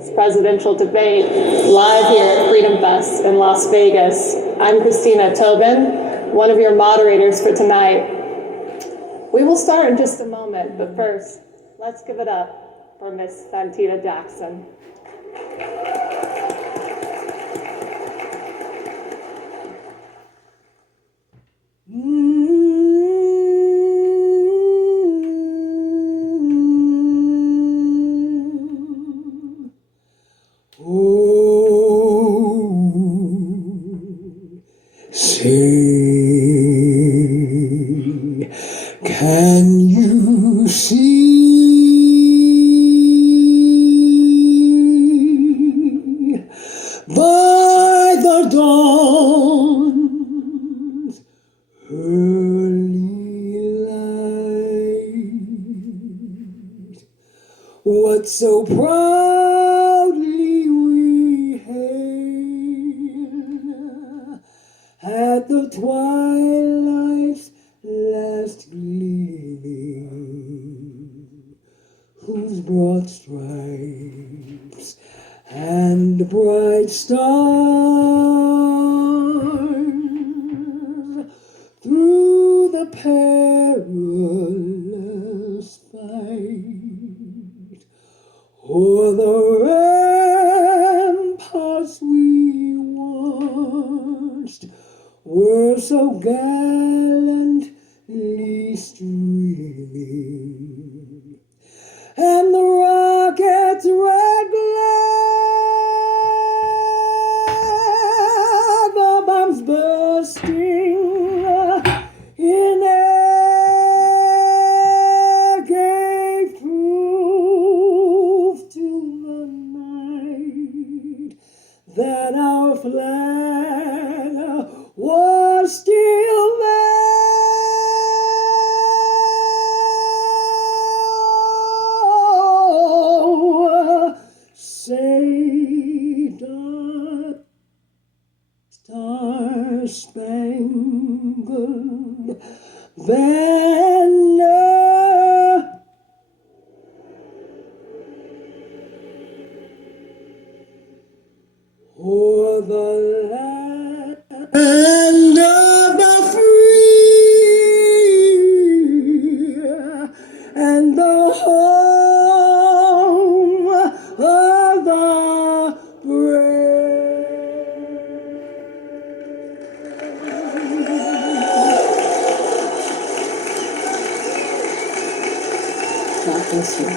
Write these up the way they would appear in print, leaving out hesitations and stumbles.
this presidential debate live here at Freedom Fest in Las Vegas. I'm Christina Tobin, one of your moderators for tonight. We will start in just a moment, but first, let's give it up for Miss Santita Jackson. Say, can you see by the dawn's early light what so proudly we hailed at the twilight's last gleaming, whose broad stripes and bright stars through the perilous fight o'er the ramparts we watched were so gallantly streaming, and the rocket's red glare, the bombs bursting in air, gave proof to the night that our flag was still there. Oh, say does Star-Spangled Banner o'er the land of the free and the home of the brave. God bless you.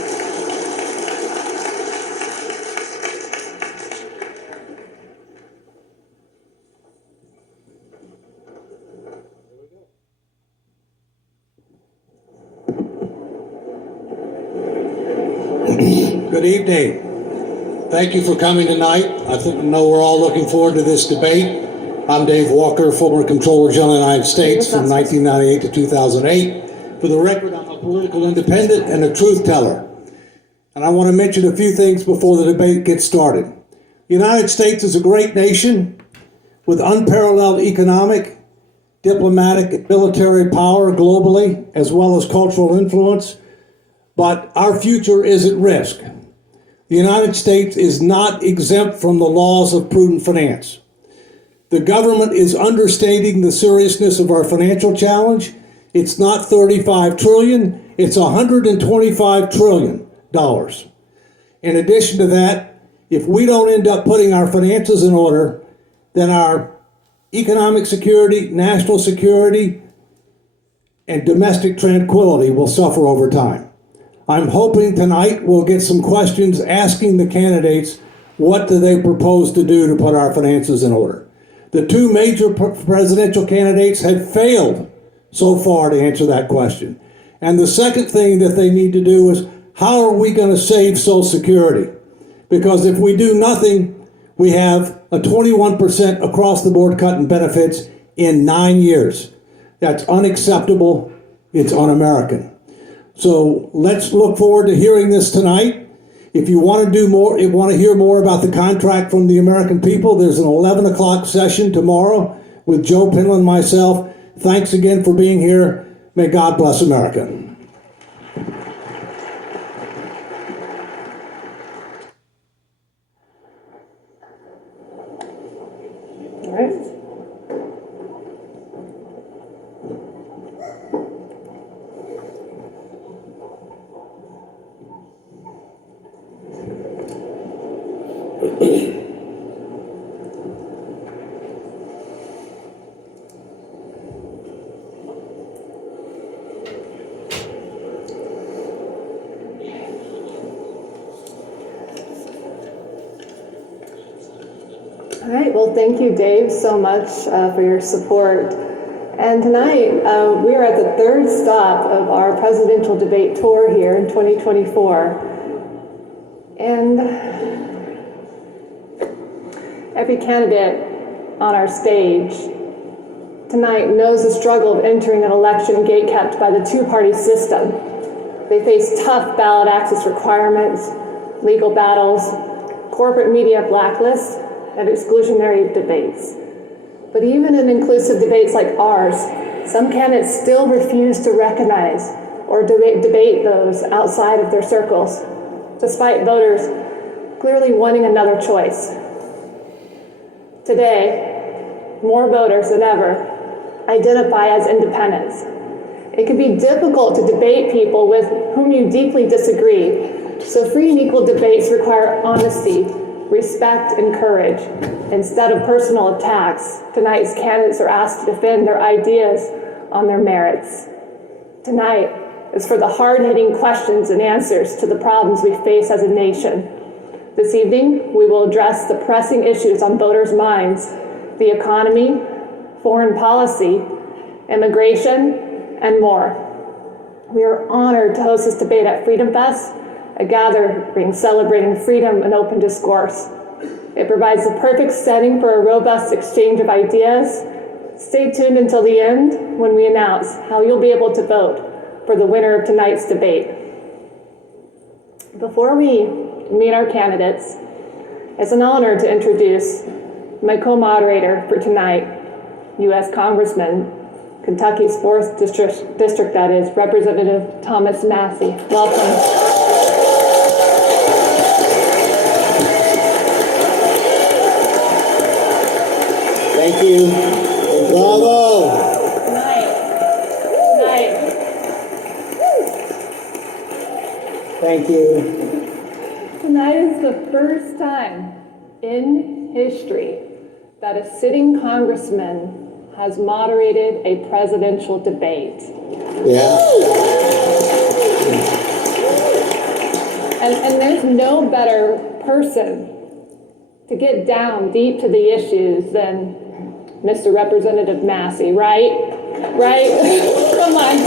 Good evening. Thank you for coming tonight. I know we're all looking forward to this debate. I'm Dave Walker, former Comptroller General of the United States from 1998 to 2008. For the record, I'm a political independent and a truth teller. And I want to mention a few things before the debate gets started. The United States is a great nation with unparalleled economic, diplomatic, and military power globally, as well as cultural influence. But our future is at risk. The United States is not exempt from the laws of prudent finance. The government is understating the seriousness of our financial challenge. It's not $35 trillion, it's $125 trillion. In addition to that, if we don't end up putting our finances in order, then our economic security, national security, and domestic tranquility will suffer over time. I'm hoping tonight we'll get some questions asking the candidates what do they propose to do to put our finances in order. The two major presidential candidates have failed so far to answer that question. And the second thing that they need to do is, how are we going to save Social Security? Because if we do nothing, we have a 21% across the board cut in benefits in 9 years. That's unacceptable. It's un-American. So let's look forward to hearing this tonight. If you want to do more, you want to hear more about the contract from the American people, there's an 11 o'clock session tomorrow with Joe Pinland and myself. Thanks again for being here. May God bless America. right, well, thank you, Dave, so much for your support. And tonight, we are at the third stop of our presidential debate tour here in 2024. And every candidate on our stage tonight knows the struggle of entering an election gate-kept by the two-party system. They face tough ballot access requirements, legal battles, corporate media blacklists, and exclusionary debates. But even in inclusive debates like ours, some candidates still refuse to recognize or debate those outside of their circles, despite voters clearly wanting another choice. Today, more voters than ever identify as independents. It can be difficult to debate people with whom you deeply disagree, so free and equal debates require honesty, respect, and courage. Instead of personal attacks, tonight's candidates are asked to defend their ideas on their merits. Tonight is for the hard-hitting questions and answers to the problems we face as a nation. This evening, we will address the pressing issues on voters' minds: the economy, foreign policy, immigration, and more. We are honored to host this debate at Freedom Fest, a gathering celebrating freedom and open discourse. It provides the perfect setting for a robust exchange of ideas. Stay tuned until the end when we announce how you'll be able to vote for the winner of tonight's debate. Before we meet our candidates, it's an honor to introduce my co-moderator for tonight, U.S. Congressman, Kentucky's 4th District, that is, Representative Thomas Massie. Welcome. Thank you. Bravo! Tonight. Thank you. Tonight is the first time in history that a sitting congressman has moderated a presidential debate. Yeah. And there's no better person to get down deep to the issues than Mr. Representative Massie, right? Right? Come on.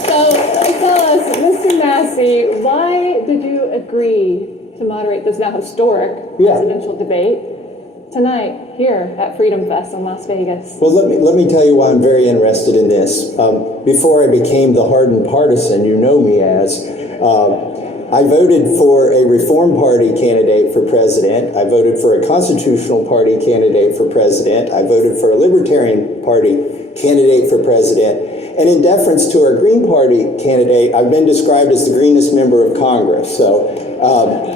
So tell us, Mr. Massie, why did you agree to moderate this now historic presidential debate tonight here at Freedom Fest in Las Vegas? Well, let me tell you why I'm very interested in this. Before I became the hardened partisan you know me as, I voted for a Reform Party candidate for president. I voted for a Constitutional Party candidate for president. I voted for a Libertarian Party candidate for president. And in deference to our Green Party candidate, I've been described as the greenest member of Congress. So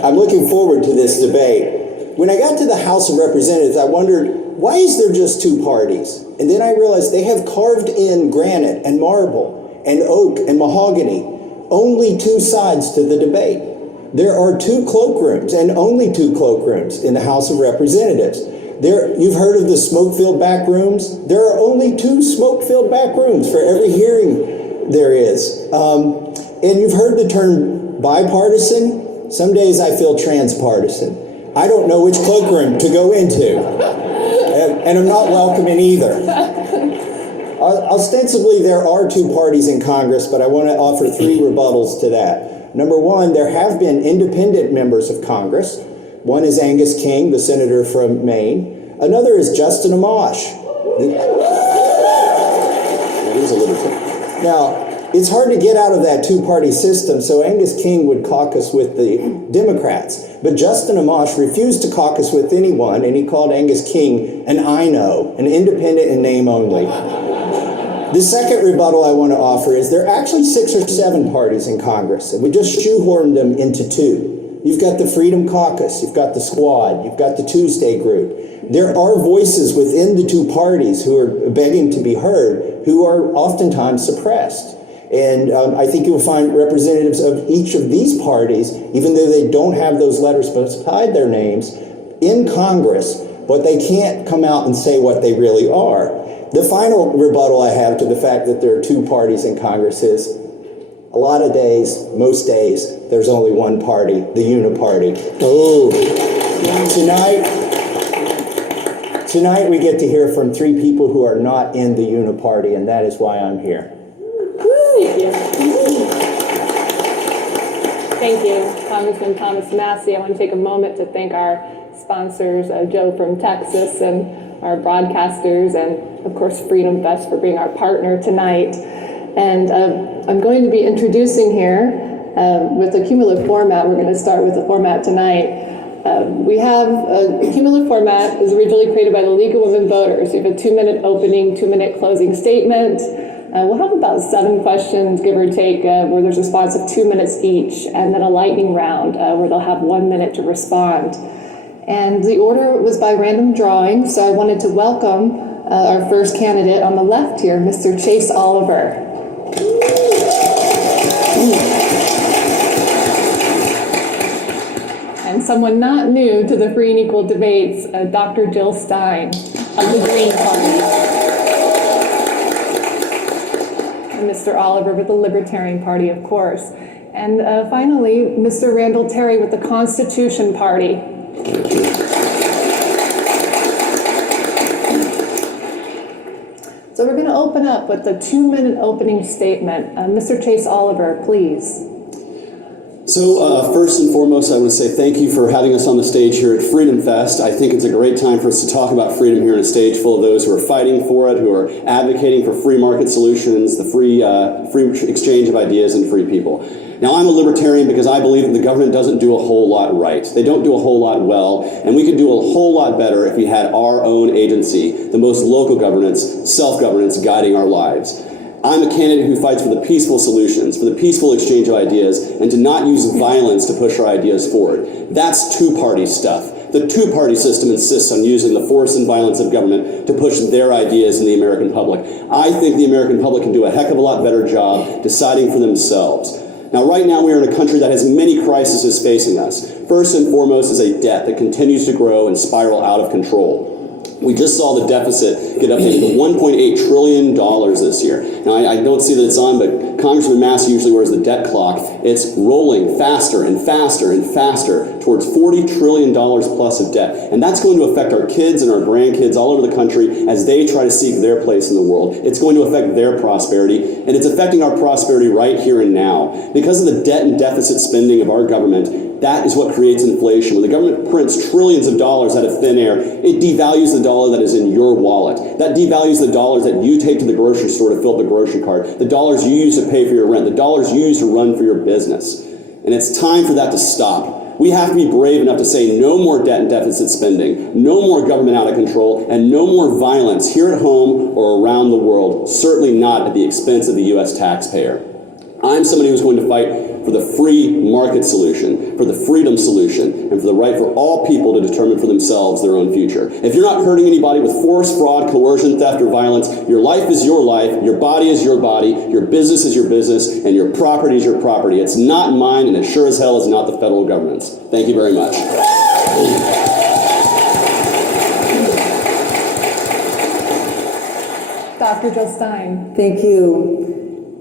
I'm looking forward to this debate. When I got to the House of Representatives, I wondered, why is there just two parties? And then I realized they have carved in granite and marble and oak and mahogany only two sides to the debate. There are two cloakrooms and only two cloakrooms in the House of Representatives. You've heard of the smoke-filled back rooms? There are only two smoke-filled back rooms for every hearing there is. And you've heard the term bipartisan. Some days I feel transpartisan. I don't know which cloakroom to go into. And I'm not welcome in either. Ostensibly, there are two parties in Congress, but I want to offer three rebuttals to that. Number one, there have been independent members of Congress. One is Angus King, the senator from Maine. Another is Justin Amash. Now, it's hard to get out of that two-party system, so Angus King would caucus with the Democrats. But Justin Amash refused to caucus with anyone, and he called Angus King an I-know, an independent in name only. The second rebuttal I want to offer is there are actually 6 or 7 parties in Congress, and we just shoehorned them into 2. You've got the Freedom Caucus, you've got the Squad, you've got the Tuesday Group. There are voices within the two parties who are begging to be heard, who are oftentimes suppressed. And I think you'll find representatives of each of these parties, even though they don't have those letters beside their names, in Congress, but they can't come out and say what they really are. The final rebuttal I have to the fact that there are two parties in Congress is a lot of days, most days, there's only one Tonight we get to hear from three people who are not in the Uniparty, and that is why I'm here. Thank you, Congressman Thomas Massey. I want to take a moment to thank our sponsors, Joe from Texas, and our broadcasters, and of course Freedom Fest for being our partner tonight. And I'm going to be introducing here with a cumulative format. We're going to start with the format tonight. We have a cumulative format was originally created by the League of Women Voters. We have a 2-minute opening, 2-minute closing statement. We'll have about 7 questions, give or take, where there's a response of 2 minutes each, and then a lightning round where they'll have 1 minute to respond. And the order was by random drawing, so I wanted to welcome our first candidate on the left here, Mr. Chase Oliver. And someone not new to the Free and Equal debates, Dr. Jill Stein of the Green Party. And Mr. Oliver with the Libertarian Party, of course. And finally, Mr. Randall Terry with the Constitution Party. So we're going to open up with the 2-minute opening statement. Mr. Chase Oliver, please. So first and foremost, I want to say thank you for having us on the stage here at Freedom Fest. I think it's a great time for us to talk about freedom here on a stage full of those who are fighting for it, who are advocating for free market solutions, the free exchange of ideas, and free people. Now, I'm a libertarian because I believe that the government doesn't do a whole lot right. They don't do a whole lot well, and we could do a whole lot better if we had our own agency, the most local governance, self-governance guiding our lives. I'm a candidate who fights for the peaceful solutions, for the peaceful exchange of ideas, and to not use violence to push our ideas forward. That's two-party stuff. The two-party system insists on using the force and violence of government to push their ideas in the American public. I think the American public can do a heck of a lot better job deciding for themselves. Now, right now, we are in a country that has many crises facing us. First and foremost is a debt that continues to grow and spiral out of control. We just saw the deficit get up to $1.8 trillion this year. Now, I don't see that it's on, but Congressman Massey usually wears the debt clock. It's rolling faster and faster and faster towards $40 trillion plus of debt. And that's going to affect our kids and our grandkids all over the country as they try to seek their place in the world. It's going to affect their prosperity, and it's affecting our prosperity right here and now. Because of the debt and deficit spending of our government, that is what creates inflation. When the government prints trillions of dollars out of thin air, it devalues the dollar that is in your wallet. That devalues the dollars that you take to the grocery store to fill up the grocery cart, the dollars you use to pay for your rent, the dollars you use to run for your business. And it's time for that to stop. We have to be brave enough to say no more debt and deficit spending, no more government out of control, and no more violence here at home or around the world, certainly not at the expense of the U.S. taxpayer. I'm somebody who's going to fight for the free market solution, for the freedom solution, and for the right for all people to determine for themselves their own future. If you're not hurting anybody with force, fraud, coercion, theft, or violence, your life is your life, your body is your body, your business is your business, and your property is your property. It's not mine, and it sure as hell is not the federal government's. Thank you very much. Dr. Jill Stein. Thank you.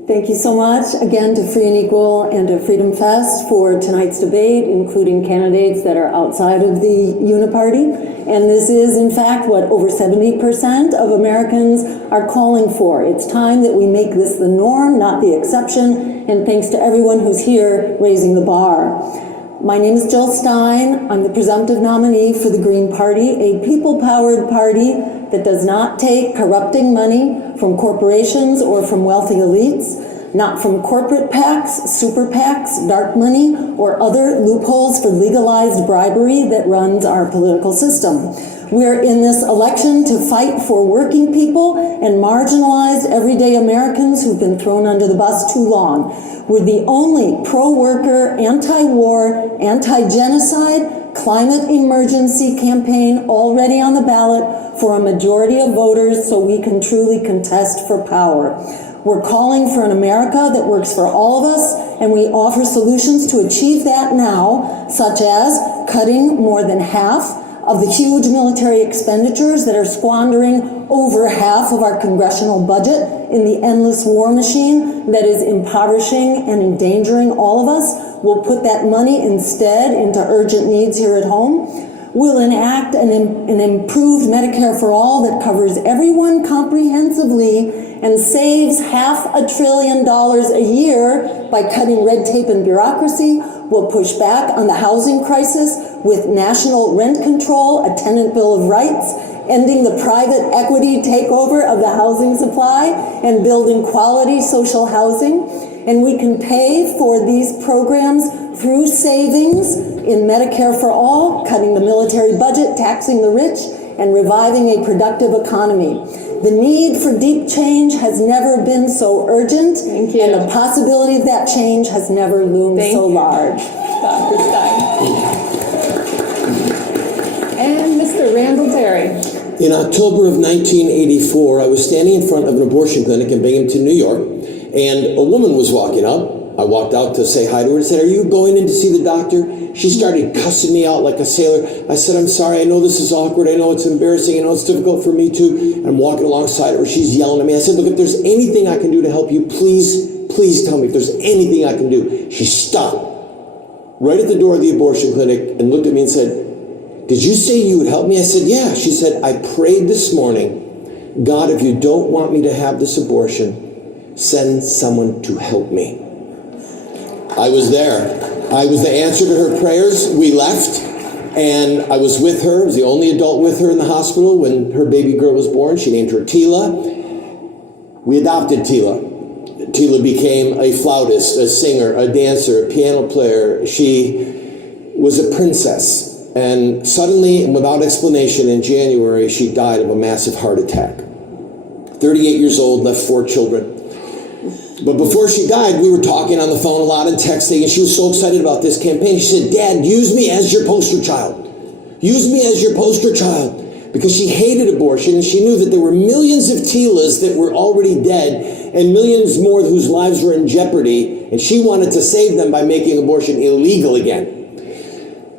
Thank you so much again to Free and Equal and to Freedom Fest for tonight's debate, including candidates that are outside of the Uniparty. And this is, in fact, what over 70% of Americans are calling for. It's time that we make this the norm, not the exception. And thanks to everyone who's here raising the bar. My name is Jill Stein. I'm the presumptive nominee for the Green Party, a people-powered party that does not take corrupting money from corporations or from wealthy elites, not from corporate PACs, super PACs, dark money, or other loopholes for legalized bribery that runs our political system. We're in this election to fight for working people and marginalized everyday Americans who've been thrown under the bus too long. We're the only pro-worker, anti-war, anti-genocide, climate emergency campaign already on the ballot for a majority of voters so we can truly contest for power. We're calling for an America that works for all of us, and we offer solutions to achieve that now, such as cutting more than half of the huge military expenditures that are squandering over half of our congressional budget in the endless war machine that is impoverishing and endangering all of us. We'll put that money instead into urgent needs here at home. will enact an improved Medicare for all that covers everyone comprehensively and saves $500 billion a year by cutting red tape and bureaucracy. Will push back on the housing crisis with national rent control, a tenant bill of rights, ending the private equity takeover of the housing supply, and building quality social housing. And we can pay for these programs through savings in Medicare for all, cutting the military budget, taxing the rich, and reviving a productive economy. The need for deep change has never been so urgent, Thank you. and the possibility of that change has never loomed so large. Dr. Stein. And Mr. Randall Terry. In October of 1984, I was standing in front of an abortion clinic in Binghamton, New York, and a woman was walking up. I walked out to say hi to her and said, "Are you going in to see the doctor?" She started cussing me out like a sailor. I said, "I'm sorry, I know this is awkward, I know it's embarrassing, I know it's difficult for me too." And I'm walking alongside her, she's yelling at me. I said, "Look, if there's anything I can do to help you, please tell me if there's anything I can do." She stopped right at the door of the abortion clinic and looked at me and said, "Did you say you would help me?" I said, "Yeah." She said, "I prayed this morning, God, if you don't want me to have this abortion, send someone to help me." I was there. I was the answer to her prayers. We left, and I was with her. I was the only adult with her in the hospital when her baby girl was born. She named her Tila. We adopted Tila. Tila became a flautist, a singer, a dancer, a piano player. She was a princess. And suddenly, and without explanation, in January, she died of a massive heart attack. 38 years old, left 4 children. But before she died, we were talking on the phone a lot and texting, and she was so excited about this campaign. She said, "Dad, use me as your poster child. Use me as your poster child." Because she hated abortion, and she knew that there were millions of Tilas that were already dead, and millions more whose lives were in jeopardy, and she wanted to save them by making abortion illegal again.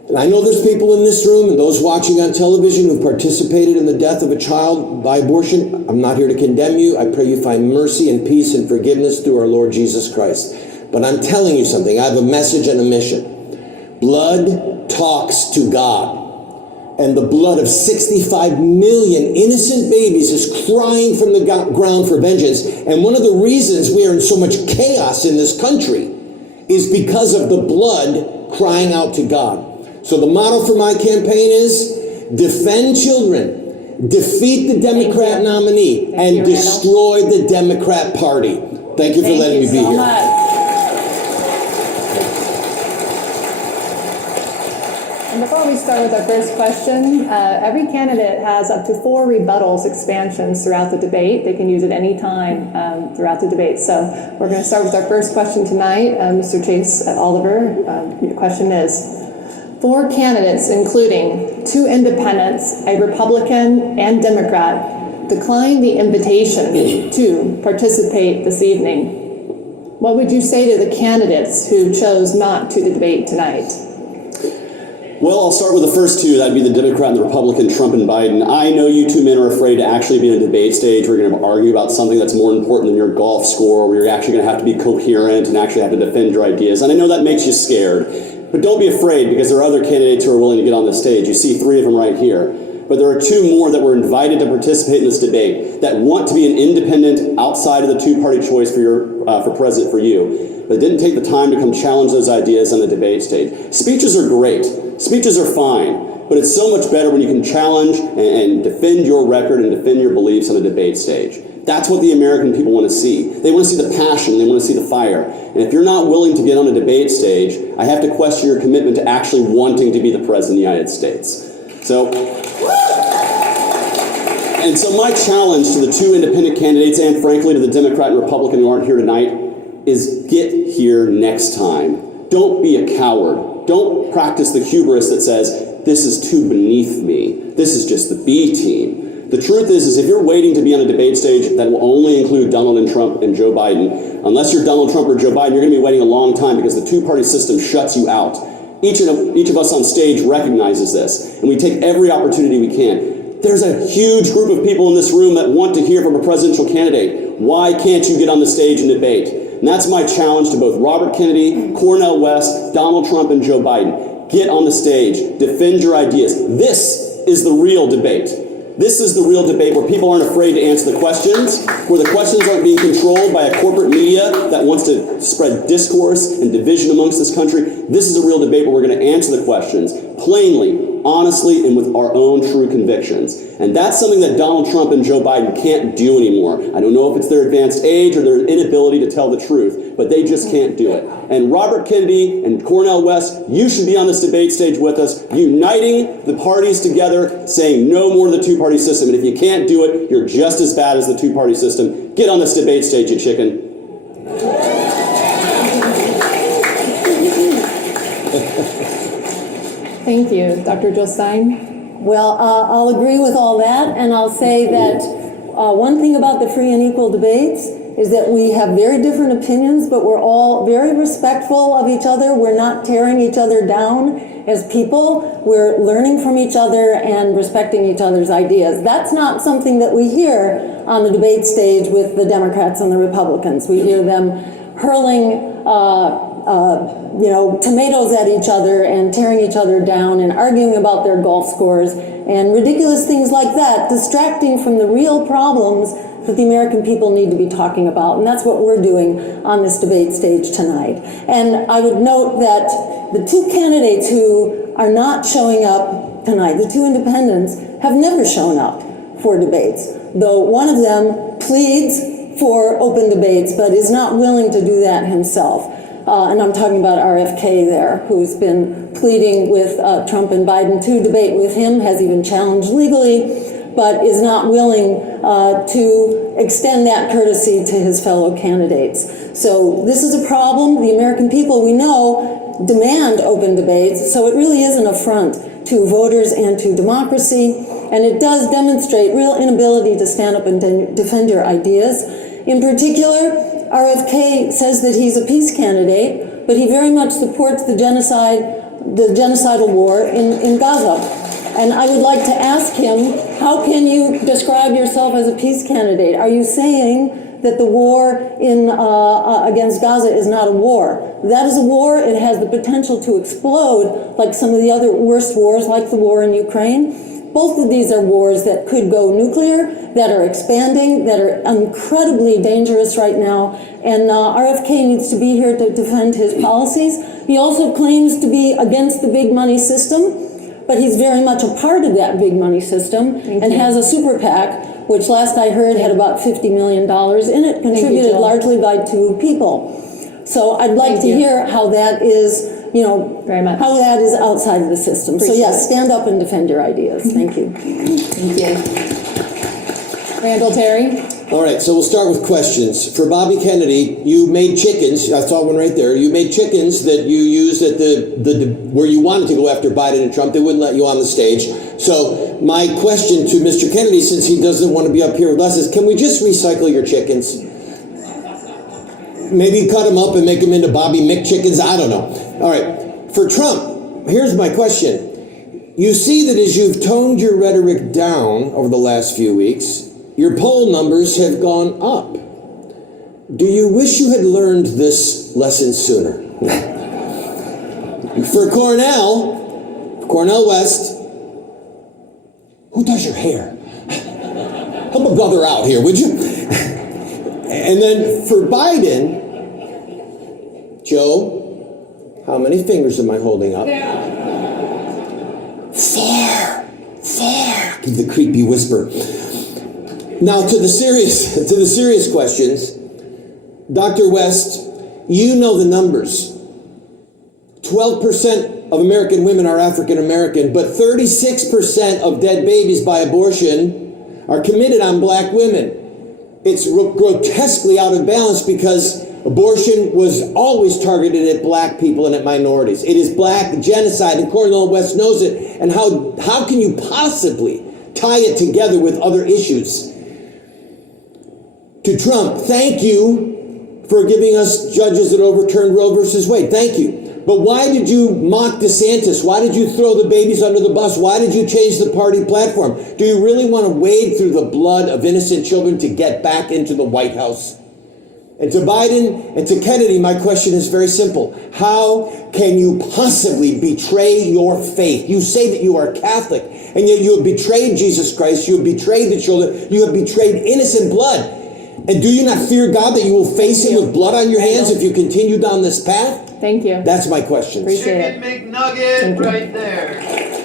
And I know there's people in this room and those watching on television who've participated in the death of a child by abortion. I'm not here to condemn you. I pray you find mercy and peace and forgiveness through our Lord Jesus Christ. But I'm telling you something. I have a message and a mission. Blood talks to God. And the blood of 65 million innocent babies is crying from the ground for vengeance. And one of the reasons we are in so much chaos in this country is because of the blood crying out to God. So the motto for my campaign is defend children, defeat the Democrat nominee, and destroy the Democrat Party. Thank you for letting me be here. And before we start with our first question, every candidate has up to 4 rebuttals expansions throughout the debate. They can use it any time throughout the debate. So we're going to start with our first question tonight. Mr. Chase Oliver, your question is, 4 candidates, including 2 independents, a Republican and Democrat, declined the invitation to participate this evening. What would you say to the candidates who chose not to debate tonight? Well, I'll start with the first 2. That'd be the Democrat and the Republican, Trump and Biden. I know you 2 men are afraid to actually be in a debate stage where you're going to argue about something that's more important than your golf score, where you're actually going to have to be coherent and actually have to defend your ideas. And I know that makes you scared. But don't be afraid, because there are other candidates who are willing to get on the stage. You see 3 of them right here. But there are 2 more that were invited to participate in this debate that want to be an independent outside of the 2-party choice for president for you. But didn't take the time to come challenge those ideas on the debate stage. Speeches are great. Speeches are fine. But it's so much better when you can challenge and defend your record and defend your beliefs on the debate stage. That's what the American people want to see. They want to see the passion. They want to see the fire. And if you're not willing to get on a debate stage, I have to question your commitment to actually wanting to be the president of the United States. So my challenge to the 2 independent candidates, and frankly to the Democrat and Republican who aren't here tonight, is get here next time. Don't be a coward. Don't practice the hubris that says, this is too beneath me. This is just the B team. The truth is if you're waiting to be on a debate stage that will only include Donald Trump and Joe Biden, unless you're Donald Trump or Joe Biden, you're going to be waiting a long time because the 2-party system shuts you out. Each of us on stage recognizes this, and we take every opportunity we can. There's a huge group of people in this room that want to hear from a presidential candidate. Why can't you get on the stage and debate? And that's my challenge to both Robert Kennedy, Cornel West, Donald Trump, and Joe Biden. Get on the stage, defend your ideas. This is the real debate. This is the real debate where people aren't afraid to answer the questions, where the questions aren't being controlled by a corporate media that wants to spread discourse and division amongst this country. This is a real debate where we're going to answer the questions plainly, honestly, and with our own true convictions. And that's something that Donald Trump and Joe Biden can't do anymore. I don't know if it's their advanced age or their inability to tell the truth, but they just can't do it. And Robert Kennedy and Cornel West, you should be on this debate stage with us, uniting the parties together, saying no more to the two-party system. And if you can't do it, you're just as bad as the two-party system. Get on this debate stage, you chicken. Thank you. Dr. Jill Stein? Well, I'll agree with all that, and I'll say that one thing about the free and equal debates is that we have very different opinions, but we're all very respectful of each other. We're not tearing each other down as people. We're learning from each other and respecting each other's ideas. That's not something that we hear on the debate stage with the Democrats and the Republicans. We hear them hurling tomatoes at each other and tearing each other down and arguing about their golf scores and ridiculous things like that, distracting from the real problems that the American people need to be talking about. And that's what we're doing on this debate stage tonight. And I would note that the two candidates who are not showing up tonight, the two independents, have never shown up for debates, though one of them pleads for open debates but is not willing to do that himself. And I'm talking about RFK there, who's been pleading with Trump and Biden to debate with him, has even challenged legally, but is not willing to extend that courtesy to his fellow candidates. So this is a problem. The American people, we know, demand open debates, so it really is an affront to voters and to democracy, and it does demonstrate real inability to stand up and defend your ideas. In particular, RFK says that he's a peace candidate, but he very much supports the genocidal war in Gaza. And I would like to ask him, how can you describe yourself as a peace candidate? Are you saying that the war against Gaza is not a war? That is a war. It has the potential to explode like some of the other worst wars, like the war in Ukraine. Both of these are wars that could go nuclear, that are expanding, that are incredibly dangerous right now. And RFK needs to be here to defend his policies. He also claims to be against the big money system, but he's very much a part of that big money system and has a super PAC, which last I heard had about $50 million in it, contributed largely by two people. So I'd like to hear how that is, very much. How that is outside of the system. Appreciate so yes, stand up and defend your ideas. Thank you. Thank you. Randall Terry? All right, so we'll start with questions. For Bobby Kennedy, you made chickens. I saw one right there. You made chickens that you used at where you wanted to go after Biden and Trump. They wouldn't let you on the stage. So my question to Mr. Kennedy, since he doesn't want to be up here with us, is can we just recycle your chickens? Maybe cut them up and make them into Bobby McChickens. I don't know. All right. For Trump, here's my question. You see that as you've toned your rhetoric down over the last few weeks, your poll numbers have gone up. Do you wish you had learned this lesson sooner? For Cornel West, who does your hair? Help a brother out here, would you? And then for Biden, Joe, how many fingers am I holding up? Four. Give the creepy whisper. Now to the serious questions. Dr. West, you know the numbers. 12% of American women are African American, but 36% of dead babies by abortion are committed on black women. It's grotesquely out of balance because abortion was always targeted at black people and at minorities. It is black genocide, and Cornel West knows it. And how can you possibly tie it together with other issues? To Trump, thank you for giving us judges that overturned Roe versus Wade. Thank you. But why did you mock DeSantis? Why did you throw the babies under the bus? Why did you change the party platform? Do you really want to wade through the blood of innocent children to get back into the White House? And to Biden and to Kennedy, my question is very simple. How can you possibly betray your faith? You say that you are Catholic, and yet you have betrayed Jesus Christ, you have betrayed the children, you have betrayed innocent blood. And do you not fear God that you will face him with blood on your hands if you continue down this path? Thank you. That's my question. Appreciate it. Chicken McNugget right there.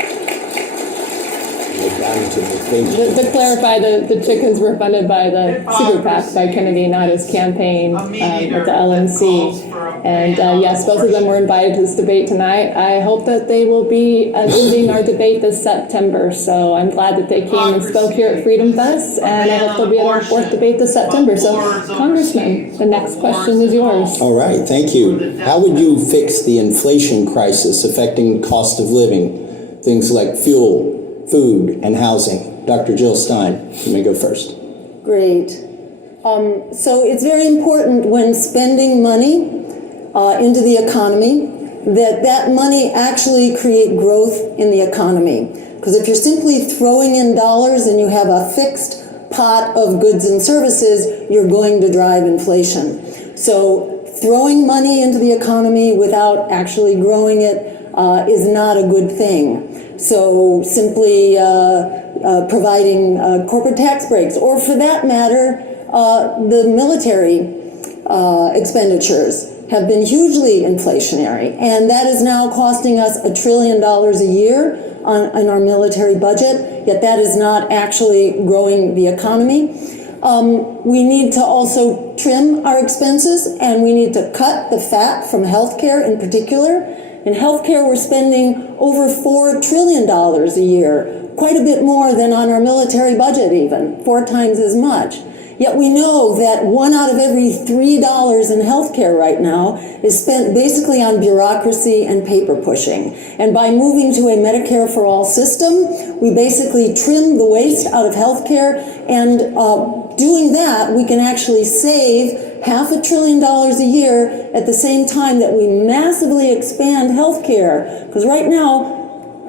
To clarify, the chickens were funded by the Super PAC by Kennedy, not his campaign at the LNC. And yes, both of them were invited to this debate tonight. I hope that they will be attending our debate this September. So I'm glad that they came and spoke here at Freedom Fest, and I hope they'll be at our fourth debate this September. So, Congressman, the next question is yours. All right, thank you. How would you fix the inflation crisis affecting cost of living, things like fuel, food, and housing? Dr. Jill Stein, you may go first. Great. So it's very important when spending money into the economy that money actually create growth in the economy. Because if you're simply throwing in dollars and you have a fixed pot of goods and services, you're going to drive inflation. So throwing money into the economy without actually growing it is not a good thing. So simply providing corporate tax breaks, or for that matter, the military expenditures have been hugely inflationary, and that is now costing us $1 trillion a year in our military budget, yet that is not actually growing the economy. We need to also trim our expenses, and we need to cut the fat from healthcare in particular. In healthcare, we're spending over $4 trillion a year, quite a bit more than on our military budget even, 4 times as much. Yet we know that 1 out of every $3 in healthcare right now is spent basically on bureaucracy and paper pushing. And by moving to a Medicare for all system, we basically trim the waste out of healthcare, and doing that, we can actually save $500 billion a year at the same time that we massively expand healthcare. Because right now,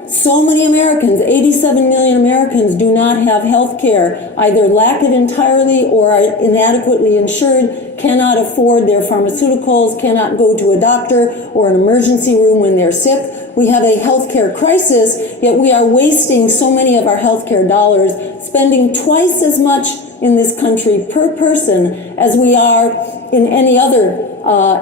so many Americans, 87 million Americans, do not have health care, either lack it entirely or are inadequately insured, cannot afford their pharmaceuticals, cannot go to a doctor or an emergency room when they're sick. We have a health care crisis, yet we are wasting so many of our health care dollars, spending twice as much in this country per person as we are in any other,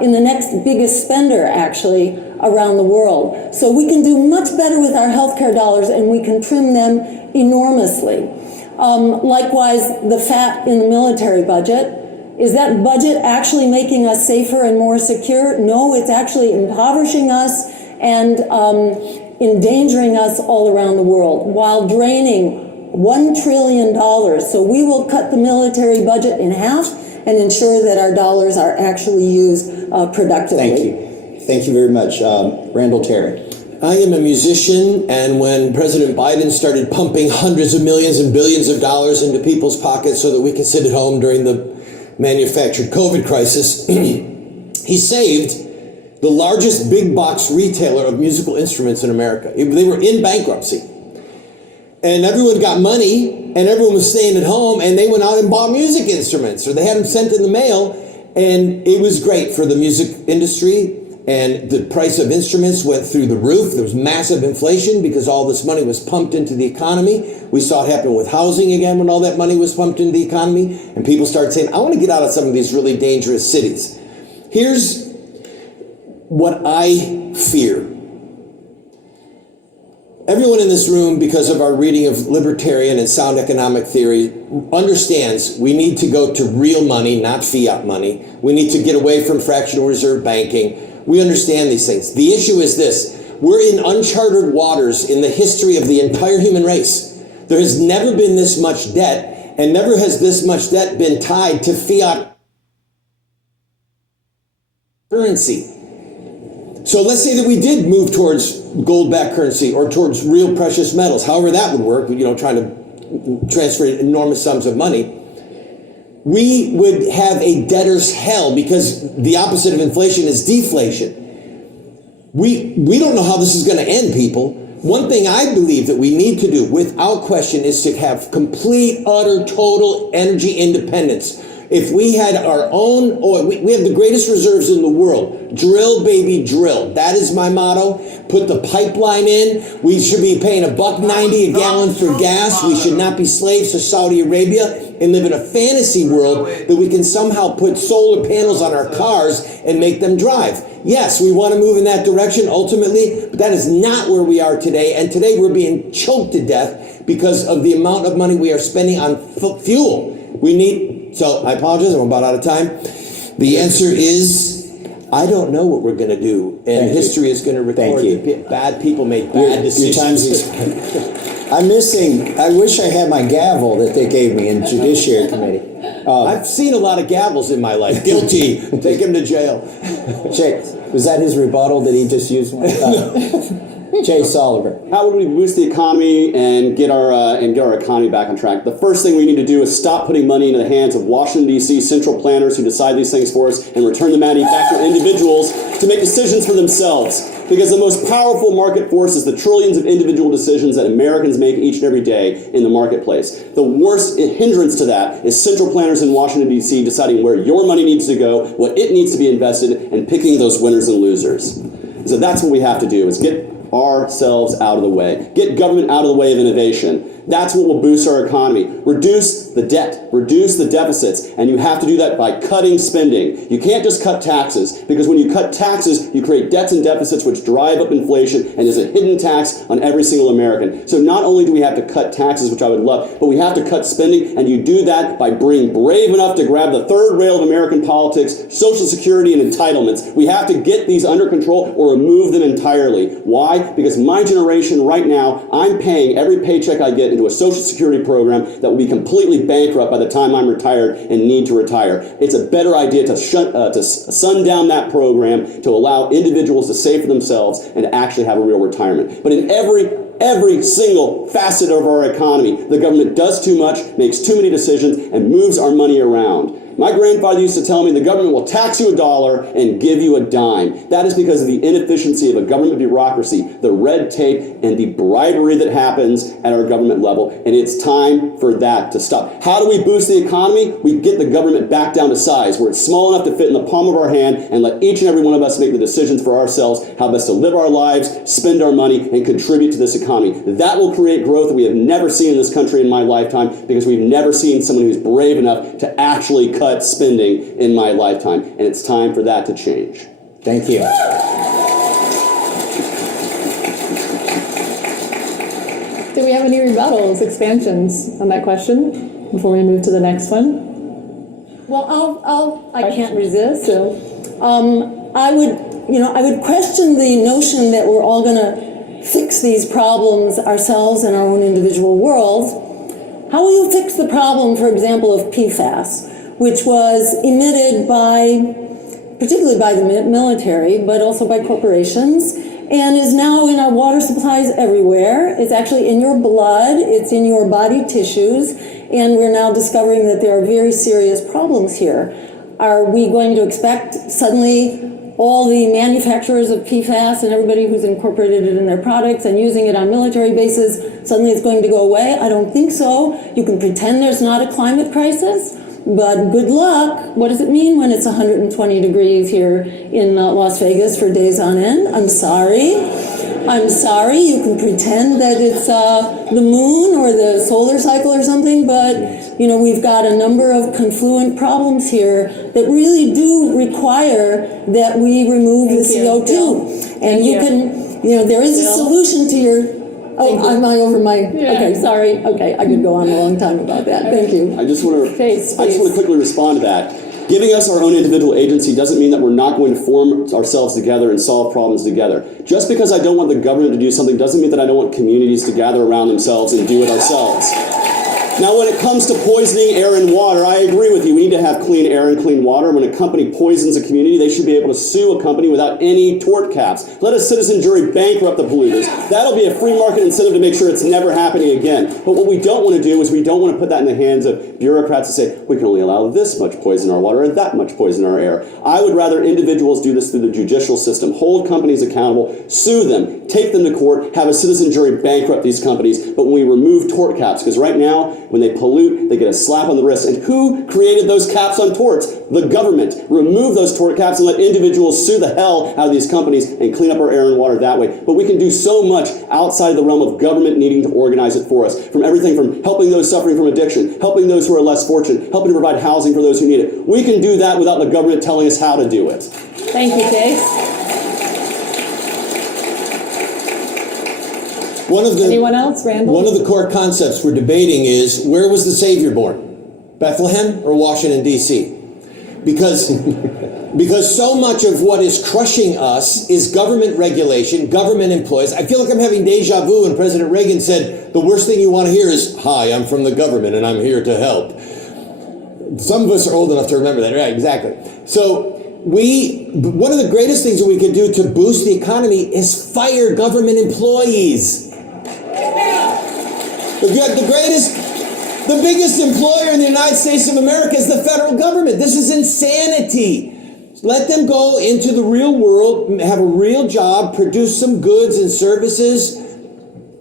in the next biggest spender, actually, around the world. So we can do much better with our healthcare dollars, and we can trim them enormously. Likewise, the fat in the military budget. Is that budget actually making us safer and more secure? No, it's actually impoverishing us and endangering us all around the world while draining $1 trillion. So we will cut the military budget in half and ensure that our dollars are actually used productively. Thank you. Thank you very much. Randall Terry. I am a musician, and when President Biden started pumping hundreds of millions and billions of dollars into people's pockets so that we could sit at home during the manufactured COVID crisis, he saved the largest big box retailer of musical instruments in America. They were in bankruptcy. And everyone got money, and everyone was staying at home, and they went out and bought music instruments, or they had them sent in the mail, and it was great for the music industry. And the price of instruments went through the roof. There was massive inflation because all this money was pumped into the economy. We saw it happen with housing again when all that money was pumped into the economy. And people started saying, I want to get out of some of these really dangerous cities. Here's what I fear. Everyone in this room, because of our reading of libertarian and sound economic theory, understands we need to go to real money, not fiat money. We need to get away from fractional reserve banking. We understand these things. The issue is this. We're in uncharted waters in the history of the entire human race. There has never been this much debt, and never has this much debt been tied to fiat currency. So let's say that we did move towards gold-backed currency or towards real precious metals, however that would work, trying to transfer enormous sums of money. We would have a debtor's hell because the opposite of inflation is deflation. We don't know how this is going to end, people. One thing I believe that we need to do without question is to have complete, utter, total energy independence. If we had our own oil, we have the greatest reserves in the world. Drill, baby, drill. That is my motto. Put the pipeline in. We should be paying $1.90 a gallon for gas. We should not be slaves to Saudi Arabia and live in a fantasy world that we can somehow put solar panels on our cars and make them drive. Yes, we want to move in that direction ultimately, but that is not where we are today. And today we're being choked to death because of the amount of money we are spending on fuel. We need, so I apologize, I'm about out of time. The answer is, I don't know what we're going to do. And history is going to record that bad people made bad decisions. I wish I had my gavel that they gave me in Judiciary Committee. I've seen a lot of gavels in my life. Guilty. Take him to jail. Was that his rebuttal? Did he just use one? Chase Oliver. How would we boost the economy and get our economy back on track? The first thing we need to do is stop putting money into the hands of Washington, D.C. central planners who decide these things for us and return the money back to individuals to make decisions for themselves. Because the most powerful market force is the trillions of individual decisions that Americans make each and every day in the marketplace. The worst hindrance to that is central planners in Washington, D.C. deciding where your money needs to go, what it needs to be invested, and picking those winners and losers. So that's what we have to do, is get ourselves out of the way. Get government out of the way of innovation. That's what will boost our economy. Reduce the debt, reduce the deficits, and you have to do that by cutting spending. You can't just cut taxes, because when you cut taxes, you create debts and deficits which drive up inflation, and there's a hidden tax on every single American. So not only do we have to cut taxes, which I would love, but we have to cut spending, and you do that by being brave enough to grab the third rail of American politics, Social Security and entitlements. We have to get these under control or remove them entirely. Why? Because my generation right now, I'm paying every paycheck I get into a Social Security program that will be completely bankrupt by the time I'm retired and need to retire. It's a better idea to sun down that program to allow individuals to save for themselves and to actually have a real retirement. But in every single facet of our economy, the government does too much, makes too many decisions, and moves our money around. My grandfather used to tell me the government will tax you $1 and give you a dime. That is because of the inefficiency of a government bureaucracy, the red tape, and the bribery that happens at our government level. And it's time for that to stop. How do we boost the economy? We get the government back down to size, where it's small enough to fit in the palm of our hand, and let each and every one of us make the decisions for ourselves, how best to live our lives, spend our money, and contribute to this economy. That will create growth that we have never seen in this country in my lifetime, because we've never seen someone who's brave enough to actually cut spending in my lifetime, and it's time for that to change. Thank you. Do we have any rebuttals, expansions on that question before we move to the next one? Well, I can't resist. So, I would question the notion that we're all going to fix these problems ourselves in our own individual worlds. How will you fix the problem, for example, of PFAS, which was emitted particularly by the military, but also by corporations, and is now in our water supplies everywhere. It's actually in your blood, it's in your body tissues, and we're now discovering that there are very serious problems here. Are we going to expect suddenly all the manufacturers of PFAS and everybody who's incorporated it in their products and using it on military bases, suddenly it's going to go away? I don't think so. You can pretend there's not a climate crisis, but good luck. What does it mean when it's 120 degrees here in Las Vegas for days on end? I'm sorry. You can pretend that it's the moon or the solar cycle or something, but we've got a number of confluent problems here that really do require that we remove the CO2. And you can, there is a solution to your. Oh, am I over my? Yeah. Okay, sorry. Okay, I could go on a long time about that. Thank you. I just want to quickly respond to that. Giving us our own individual agency doesn't mean that we're not going to form ourselves together and solve problems together. Just because I don't want the government to do something doesn't mean that I don't want communities to gather around themselves and do it ourselves. Now, when it comes to poisoning air and water, I agree with you. We need to have clean air and clean water. When a company poisons a community, they should be able to sue a company without any tort caps. Let a citizen jury bankrupt the polluters. That'll be a free market incentive to make sure it's never happening again. But what we don't want to do is we don't want to put that in the hands of bureaucrats to say, we can only allow this much poison in our water or that much poison in our air. I would rather individuals do this through the judicial system. Hold companies accountable, sue them, take them to court, have a citizen jury bankrupt these companies. But when we remove tort caps, because right now, When they pollute, they get a slap on the wrist. And who created those caps on torts? The government. Remove those tort caps and let individuals sue the hell out of these companies and clean up our air and water that way. But we can do so much outside the realm of government needing to organize it for us. From everything from helping those suffering from addiction, helping those who are less fortunate, helping to provide housing for those who need it. We can do that without the government telling us how to do it. Thank you, Chase. Anyone else? Randall? One of the core concepts we're debating is, where was the Savior born? Bethlehem or Washington, D.C.? Because so much of what is crushing us is government regulation, government employees. I feel like I'm having deja vu when President Reagan said, the worst thing you want to hear is, hi, I'm from the government and I'm here to help. Some of us are old enough to remember that, right? Exactly. So one of the greatest things that we could do to boost the economy is fire government employees. The biggest employer in the United States of America is the federal government. This is insanity. Let them go into the real world, have a real job, produce some goods and services,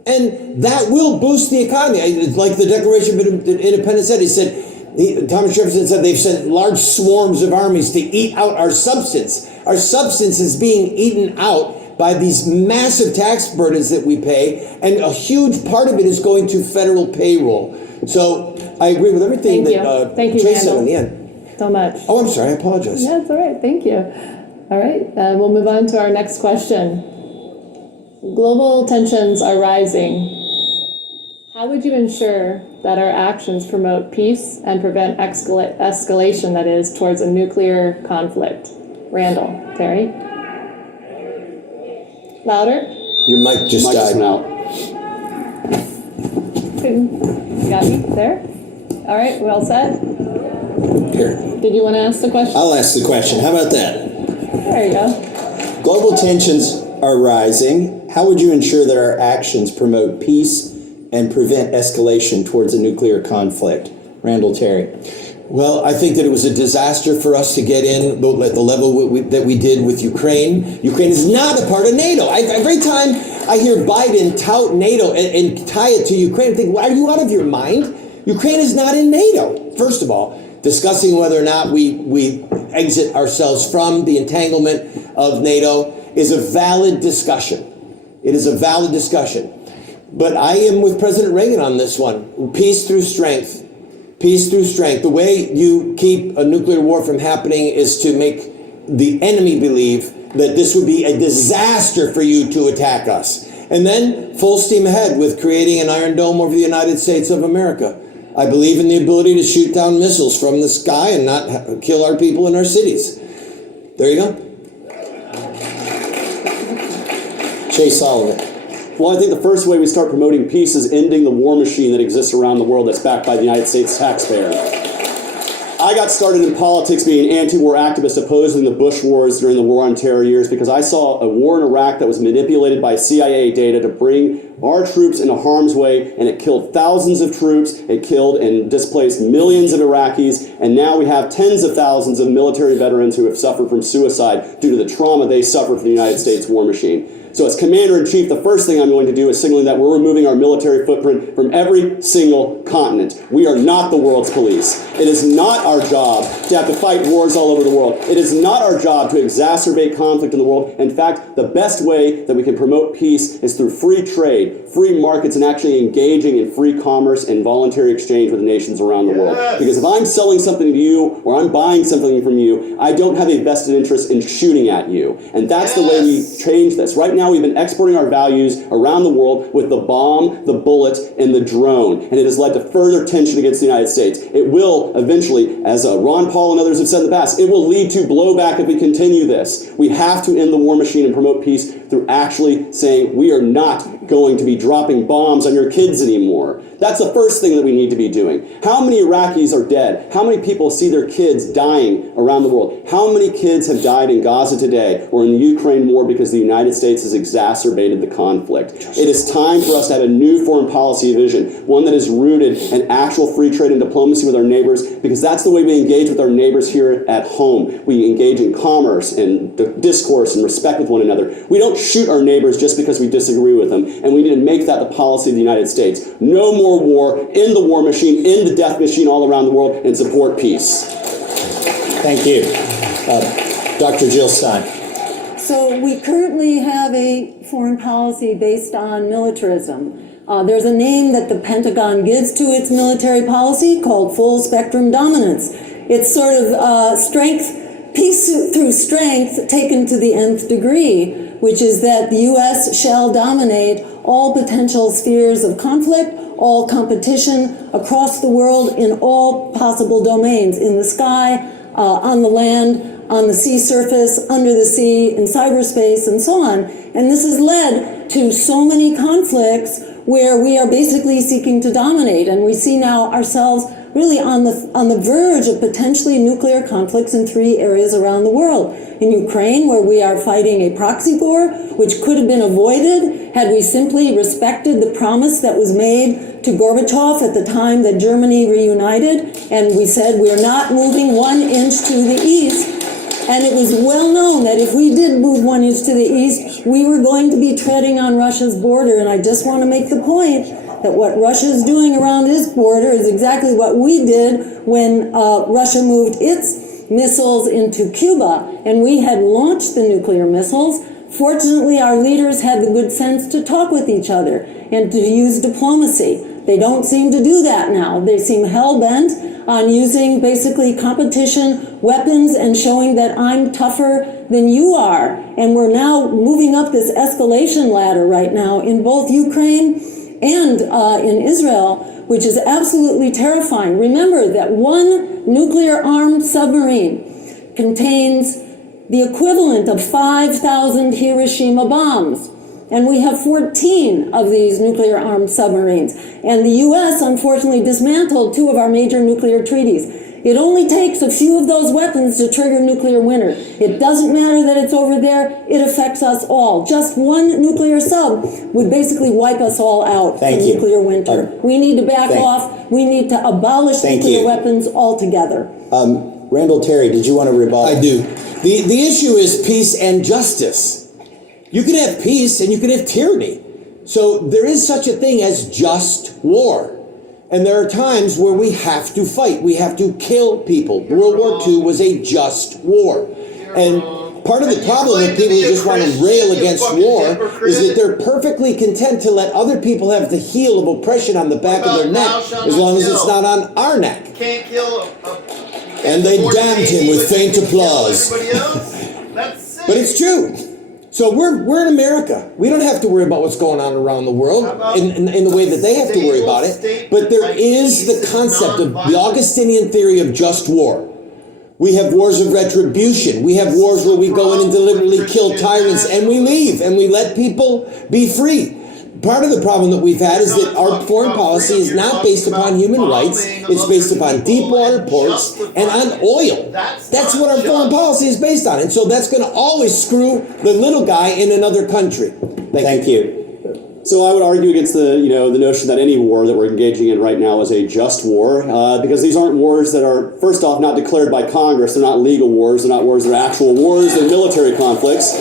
and that will boost the economy. Like the Declaration of Independence said, Thomas Jefferson said they've sent large swarms of armies to eat out our substance. Our substance is being eaten out by these massive tax burdens that we pay, and a huge part of it is going to federal payroll. So I agree with everything that Chase said in the end. So much. Oh, I'm sorry. I apologize. Yeah, it's all right. Thank you. All right. We'll move on to our next question. Global tensions are rising. How would you ensure that our actions promote peace and prevent escalation, that is, towards a nuclear conflict? Randall. Terry? Louder? Your mic just died. Got me there? All right, we're all set? Here. Did you want to ask the question? I'll ask the question. How about that? There you go. Global tensions are rising. How would you ensure that our actions promote peace and prevent escalation towards a nuclear conflict? Randall Terry. Well, I think that it was a disaster for us to get in at the level that we did with Ukraine. Ukraine is not a part of NATO. Every time I hear Biden tout NATO and tie it to Ukraine, I think, well, are you out of your mind? Ukraine is not in NATO. First of all, discussing whether or not we exit ourselves from the entanglement of NATO is a valid discussion. It is a valid discussion. But I am with President Reagan on this one. Peace through strength. Peace through strength. The way you keep a nuclear war from happening is to make the enemy believe that this would be a disaster for you to attack us. And then full steam ahead with creating an Iron Dome over the United States of America. I believe in the ability to shoot down missiles from the sky and not kill our people in our cities. There you go. Chase Sullivan. Well, I think the first way we start promoting peace is ending the war machine that exists around the world that's backed by the United States taxpayer. I got started in politics being an anti-war activist opposing the Bush wars during the War on Terror years because I saw a war in Iraq that was manipulated by CIA data to bring our troops into harm's way, and it killed thousands of troops, it killed and displaced millions of Iraqis, and now we have tens of thousands of military veterans who have suffered from suicide due to the trauma they suffered from the United States war machine. So as Commander-in-Chief, the first thing I'm going to do is signaling that we're removing our military footprint from every single continent. We are not the world's police. It is not our job to have to fight wars all over the world. It is not our job to exacerbate conflict in the world. In fact, the best way that we can promote peace is through free trade, free markets, and actually engaging in free commerce and voluntary exchange with the nations around the world. Because if I'm selling something to you or I'm buying something from you, I don't have a vested interest in shooting at you. And that's the way we change this. Right now, we've been exporting our values around the world with the bomb, the bullet, and the drone. And it has led to further tension against the United States. It will eventually, as Ron Paul and others have said in the past, it will lead to blowback if we continue this. We have to end the war machine and promote peace through actually saying we are not going to be dropping bombs on your kids anymore. That's the first thing that we need to be doing. How many Iraqis are dead? How many people see their kids dying around the world? How many kids have died in Gaza today or in the Ukraine war because the United States has exacerbated the conflict? It is time for us to have a new foreign policy vision, one that is rooted in actual free trade and diplomacy with our neighbors, because that's the way we engage with our neighbors here at home. We engage in commerce and discourse and respect with one another. We don't shoot our neighbors just because we disagree with them. And we need to make that the policy of the United States. No more war, in the war machine, in the death machine all around the world, and support peace. Thank you. Dr. Jill Stein. So we currently have a foreign policy based on militarism. There's a name that the Pentagon gives to its military policy called full spectrum dominance. It's sort of peace through strength taken to the nth degree, which is that the U.S. shall dominate all potential spheres of conflict, all competition across the world in all possible domains, in the sky, on the land, on the sea surface, under the sea, in cyberspace, and so on. And this has led to so many conflicts where we are basically seeking to dominate. And we see now ourselves really on the verge of potentially nuclear conflicts in 3 areas around the world. In Ukraine, where we are fighting a proxy war, which could have been avoided had we simply respected the promise that was made to Gorbachev at the time that Germany reunited, and we said we're not moving 1 inch to the east. And it was well known that if we did move 1 inch to the east, we were going to be treading on Russia's border. And I just want to make the point that what Russia is doing around its border is exactly what we did when Russia moved its missiles into Cuba. And we had launched the nuclear missiles. Fortunately, our leaders had the good sense to talk with each other and to use diplomacy. They don't seem to do that now. They seem hell-bent on using basically competition weapons and showing that I'm tougher than you are. And we're now moving up this escalation ladder right now in both Ukraine and in Israel, which is absolutely terrifying. Remember that 1 nuclear-armed submarine contains the equivalent of 5,000 Hiroshima bombs. And we have 14 of these nuclear-armed submarines. And the U.S. unfortunately dismantled 2 of our major nuclear treaties. It only takes a few of those weapons to trigger nuclear winter. It doesn't matter that it's over there. It affects us all. Just 1 nuclear sub would basically wipe us all out from nuclear winter. We need to back off. We need to abolish nuclear weapons altogether. Randall Terry, did you want to rebut? I do. The issue is peace and justice. You can have peace and you can have tyranny. So there is such a thing as just war. And there are times where we have to fight. We have to kill people. World War II was a just war. And part of the problem with people who just want to rail against war is that they're perfectly content to let other people have the heel of oppression on the back of their neck as long as it's not on our neck. Can't kill And they damned him with faint applause. But it's true. So we're in America. We don't have to worry about what's going on around the world in the way that they have to worry about it. But there is the concept of the Augustinian theory of just war. We have wars of retribution. We have wars where we go in and deliberately kill tyrants and we leave and we let people be free. Part of the problem that we've had is that our foreign policy is not based upon human rights. It's based upon deep water ports and on oil. That's what our foreign policy is based on. And so that's going to always screw the little guy in another country. Thank you. So I would argue against the notion that any war that we're engaging in right now is a just war, because these aren't wars that are, first off, not declared by Congress. They're not legal wars. They're not wars that are actual wars. They're military conflicts.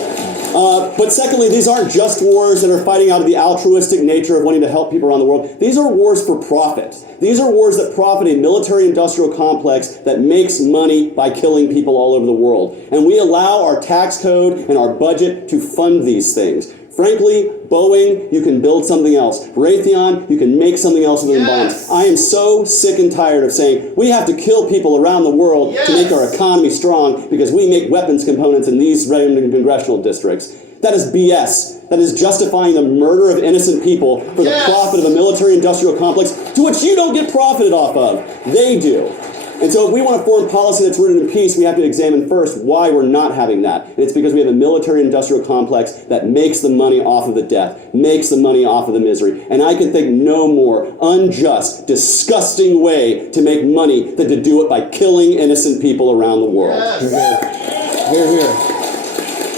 But secondly, these aren't just wars that are fighting out of the altruistic nature of wanting to help people around the world. These are wars for profit. These are wars that profit a military-industrial complex that makes money by killing people all over the world. And we allow our tax code and our budget to fund these things. Frankly, Boeing, you can build something else. Raytheon, you can make something else with bombs. I am so sick and tired of saying we have to kill people around the world to make our economy strong because we make weapons components in these random congressional districts. That is BS. That is justifying the murder of innocent people for the profit of a military-industrial complex to which you don't get profited off of. They do. And so if we want a foreign policy that's rooted in peace, we have to examine first why we're not having that. And it's because we have a military-industrial complex that makes the money off of the death, makes the money off of the misery. And I can think no more unjust, disgusting way to make money than to do it by killing innocent people around the world. Hear, hear.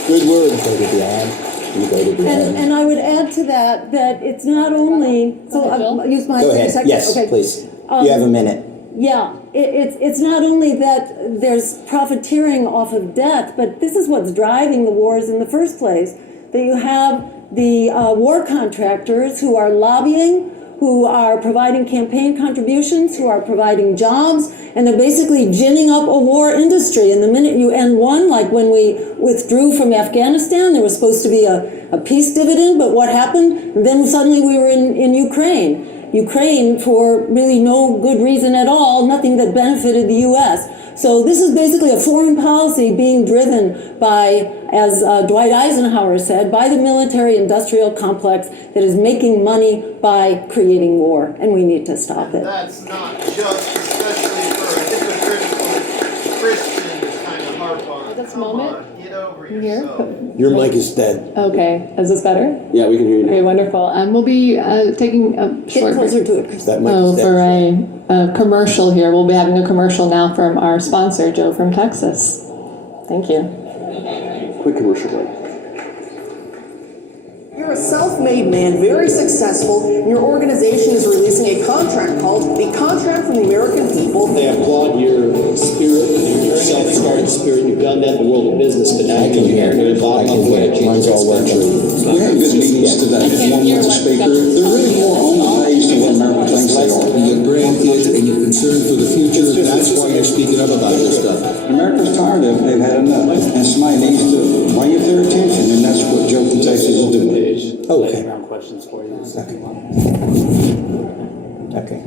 Good word. Go to the ad. You go to the ad. And I would add to that it's not only, so I'll use my Go ahead. second. Yes, okay. please. You have a minute. Yeah, it's not only that there's profiteering off of death, but this is what's driving the wars in the first place. that you have the war contractors who are lobbying, who are providing campaign contributions, who are providing jobs, and they're basically ginning up a war industry. And the minute you end one, like when we withdrew from Afghanistan, there was supposed to be a peace dividend, but what happened? Then suddenly we were in Ukraine. Ukraine for really no good reason at all, nothing that benefited the U.S. So this is basically a foreign policy being driven by, as Dwight Eisenhower said, by the military-industrial complex that is making money by creating war, and we need to stop it. That's not just, especially for a hypocritical Christian to kind of harp on. This Come moment? on, get over Here? yourself. Your mic is dead. Okay, is this better? Yeah, we can hear you now. Okay, wonderful. We'll be taking a Get short break. closer to it, Chris. That mic Oh, is for dead. a commercial here. We'll be having a commercial now from our sponsor, Joe from Texas. Thank you. Quick commercial break. You're a self-made man, very successful, and your organization is releasing a contract called the Contract from the American People. They applaud your spirit and your self-started spirit. You've done that in the world of business, but now you can hear it. I can hear it. Mine's all working. We had good meetings today. One with the speaker. They're really more on the page than what America thinks they are. And your grandkids and your concern for the future, that's why you're speaking up about this stuff. America's tired of it. They've had enough. And somebody needs to bring it to their attention, and that's what Joe from Texas is doing. Okay. Questions for you. Okay.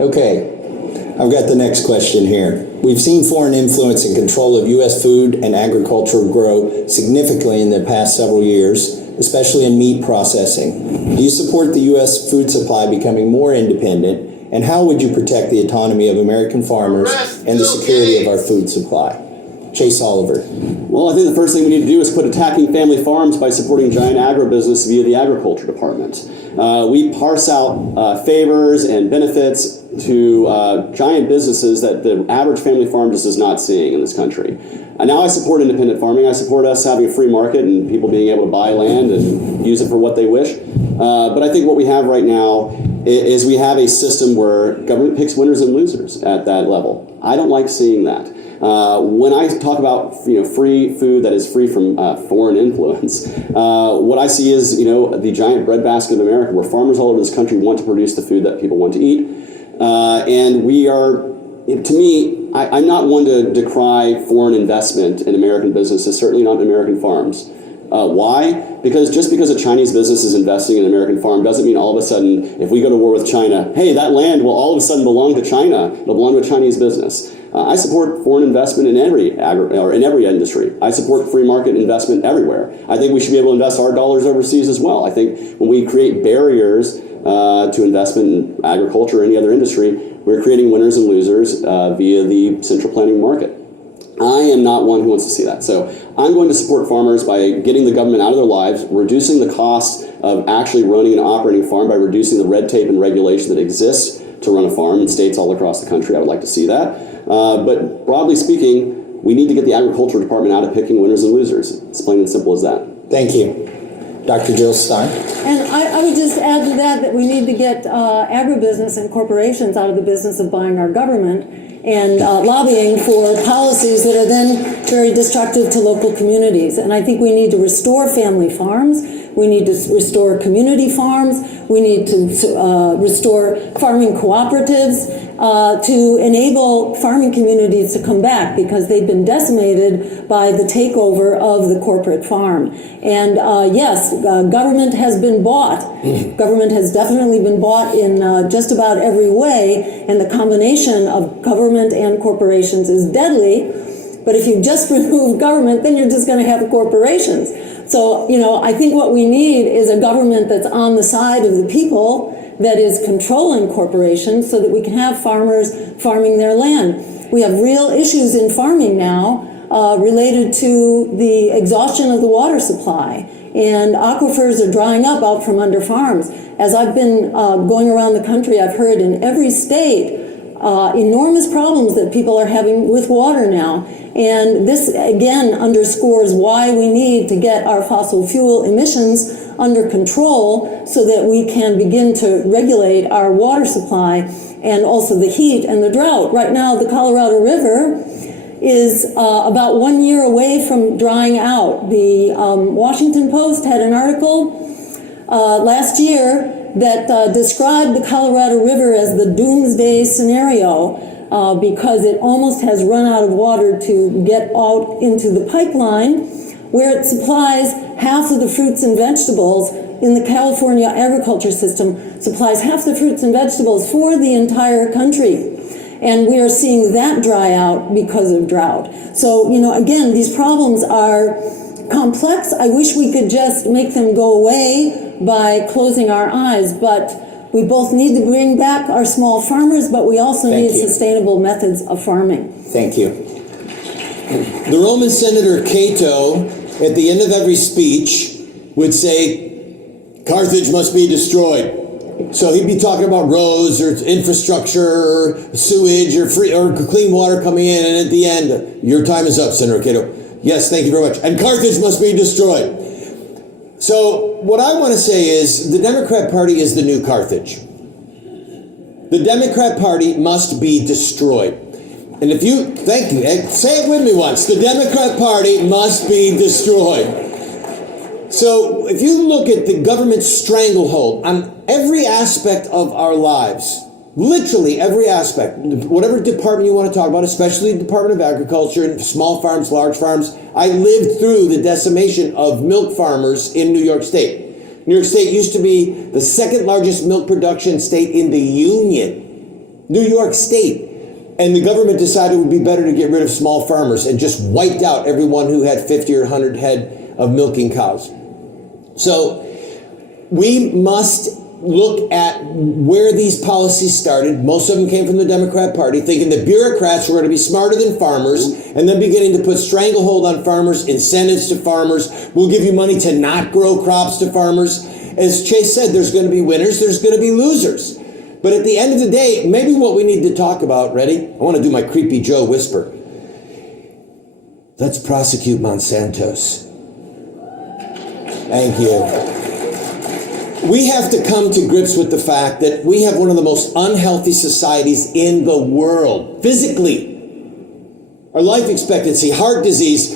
Okay, I've got the next question here. We've seen foreign influence and control of U.S. food and agriculture grow significantly in the past several years, especially in meat processing. Do you support the U.S. food supply becoming more independent, and how would you protect the autonomy of American farmers and the security of our food supply? Chase Oliver. Well, I think the first thing we need to do is quit attacking family farms by supporting giant agribusiness via the Agriculture Department. We parse out favors and benefits to giant businesses that the average family farm just is not seeing in this country. And now I support independent farming. I support us having a free market and people being able to buy land and use it for what they wish. But I think what we have right now is we have a system where government picks winners and losers at that level. I don't like seeing that. When I talk about free food that is free from foreign influence, what I see is the giant breadbasket of America, where farmers all over this country want to produce the food that people want to eat, and we are. To me, I'm not one to decry foreign investment in American businesses, certainly not in American farms. Why? Because just because a Chinese business is investing in an American farm doesn't mean all of a sudden, if we go to war with China, hey, that land will all of a sudden belong to China. It'll belong to a Chinese business. I support foreign investment in every industry. I support free market investment everywhere. I think we should be able to invest our dollars overseas as well. I think when we create barriers to investment in agriculture or any other industry, we're creating winners and losers via the central planning market. I am not one who wants to see that. So I'm going to support farmers by getting the government out of their lives, reducing the cost of actually running and operating a farm by reducing the red tape and regulation that exists to run a farm in states all across the country. I would like to see that. But broadly speaking, we need to get the Agriculture Department out of picking winners and losers. It's plain and simple as that. Thank you. Dr. Jill Stein. And I would just add to that we need to get agribusiness and corporations out of the business of buying our government and lobbying for policies that are then very destructive to local communities. And I think we need to restore family farms. We need to restore community farms. We need to restore farming cooperatives to enable farming communities to come back, because they've been decimated by the takeover of the corporate farm. And yes, government has been bought. Government has definitely been bought in just about every way, and the combination of government and corporations is deadly. But if you just remove government, then you're just going to have corporations. So, I think what we need is a government that's on the side of the people, that is controlling corporations, so that we can have farmers farming their land. We have real issues in farming now related to the exhaustion of the water supply, and aquifers are drying up out from under farms. As I've been going around the country, I've heard in every state enormous problems that people are having with water now. And this, again, underscores why we need to get our fossil fuel emissions under control so that we can begin to regulate our water supply and also the heat and the drought. Right now, the Colorado River is about 1 year away from drying out. The Washington Post had an article last year that described the Colorado River as the doomsday scenario because it almost has run out of water to get out into the pipeline, where it supplies half of the fruits and vegetables in the California agriculture system, supplies half the fruits and vegetables for the entire country. And we are seeing that dry out because of drought. So, you know, again, these problems are complex. I wish we could just make them go away by closing our eyes, but we both need to bring back our small farmers, but we also need sustainable methods of farming. Thank you. The Roman Senator Cato, at the end of every speech, would say, Carthage must be destroyed. So he'd be talking about roads or infrastructure or sewage or clean water coming in, and at the end, your time is up, Senator Cato. Yes, thank you very much. And Carthage must be destroyed. So what I want to say is the Democrat Party is the new Carthage. The Democrat Party must be destroyed. And if you, thank you, Ed, say it with me once. The Democrat Party must be destroyed. So if you look at the government stranglehold on every aspect of our lives, literally every aspect, whatever department you want to talk about, especially the Department of Agriculture and small farms, large farms, I lived through the decimation of milk farmers in New York State. New York State used to be the second largest milk production state in the Union. New York State. And the government decided it would be better to get rid of small farmers and just wiped out everyone who had 50 or 100 head of milking cows. So we must look at where these policies started. Most of them came from the Democrat Party, thinking that bureaucrats were going to be smarter than farmers, and then beginning to put stranglehold on farmers, incentives to farmers. We'll give you money to not grow crops to farmers. As Chase said, there's going to be winners, there's going to be losers. But at the end of the day, maybe what we need to talk about, ready? I want to do my Creepy Joe whisper. Let's prosecute Monsanto's. Thank you. We have to come to grips with the fact that we have one of the most unhealthy societies in the world, physically. Our life expectancy, heart disease,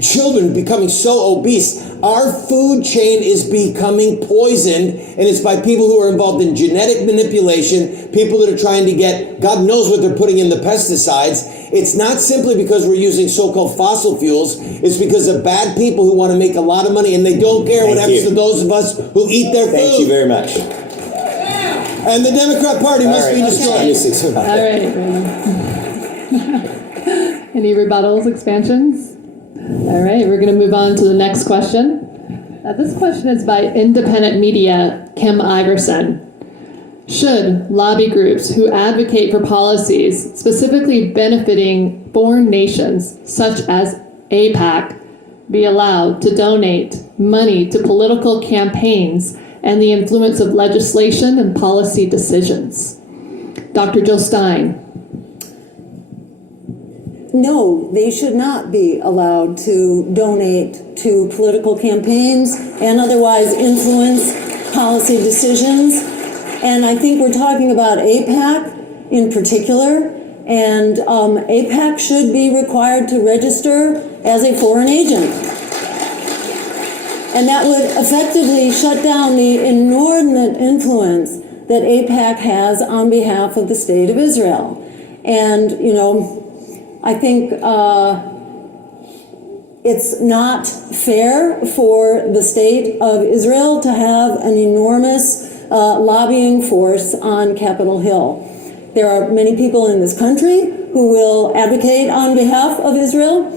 children becoming so obese. Our food chain is becoming poisoned, and it's by people who are involved in genetic manipulation, people that are trying to get, God knows what they're putting in the pesticides. It's not simply because we're using so-called fossil fuels. It's because of bad people who want to make a lot of money, and they don't care what happens to those of us who eat their food. Thank you very much. And the Democrat Party must be destroyed. All right. Any rebuttals, expansions? All right, we're going to move on to the next question. This question is by independent media, Kim Iverson. Should lobby groups who advocate for policies specifically benefiting foreign nations, such as AIPAC, be allowed to donate money to political campaigns and the influence of legislation and policy decisions? Dr. Jill Stein. No, they should not be allowed to donate to political campaigns and otherwise influence policy decisions. And I think we're talking about AIPAC in particular, and AIPAC should be required to register as a foreign agent. And that would effectively shut down the inordinate influence that AIPAC has on behalf of the State of Israel. And, you know, I think it's not fair for the State of Israel to have an enormous lobbying force on Capitol Hill. There are many people in this country who will advocate on behalf of Israel,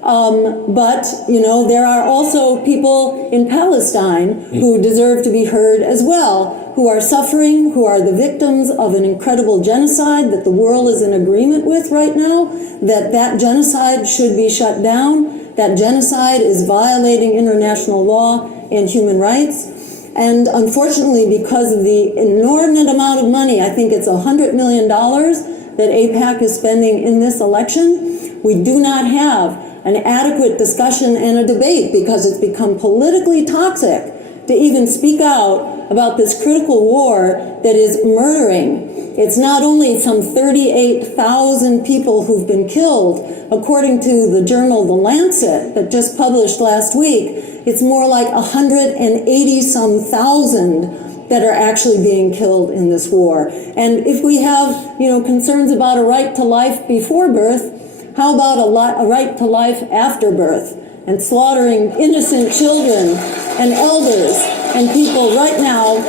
but you know, there are also people in Palestine who deserve to be heard as well, who are suffering, who are the victims of an incredible genocide that the world is in agreement with right now, that genocide should be shut down. That genocide is violating international law and human rights. And unfortunately, because of the inordinate amount of money, I think it's $100 million that AIPAC is spending in this election, we do not have an adequate discussion and a debate because it's become politically toxic to even speak out about this critical war that is murdering It's not only some 38,000 people who've been killed, according to the journal The Lancet that just published last week, it's more like 180-some thousand that are actually being killed in this war. And if we have, concerns about a right to life before birth, how about a right to life after birth? And slaughtering innocent children and elders and people right now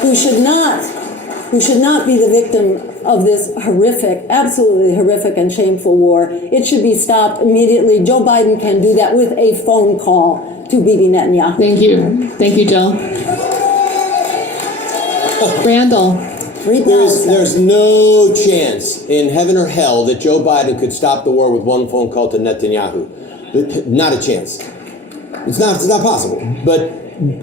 who should not be the victim of this horrific, absolutely horrific and shameful war. It should be stopped immediately. Joe Biden can do that with a phone call to Bibi Netanyahu. Thank you. Thank you, Jill. Randall. There's no chance in heaven or hell that Joe Biden could stop the war with one phone call to Netanyahu. Not a chance. It's not possible. But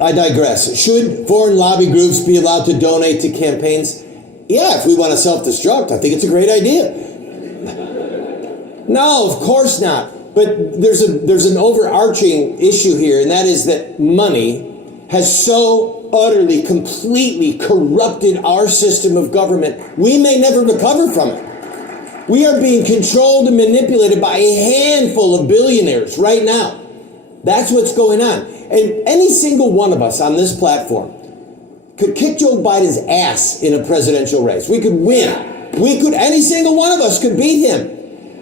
I digress. Should foreign lobby groups be allowed to donate to campaigns? Yeah, if we want to self-destruct, I think it's a great idea. No, of course not. But there's an overarching issue here, and that is that money has so utterly, completely corrupted our system of government, we may never recover from it. We are being controlled and manipulated by a handful of billionaires right now. That's what's going on. And any single one of us on this platform could kick Joe Biden's ass in a presidential race. We could win. Any single one of us could beat him.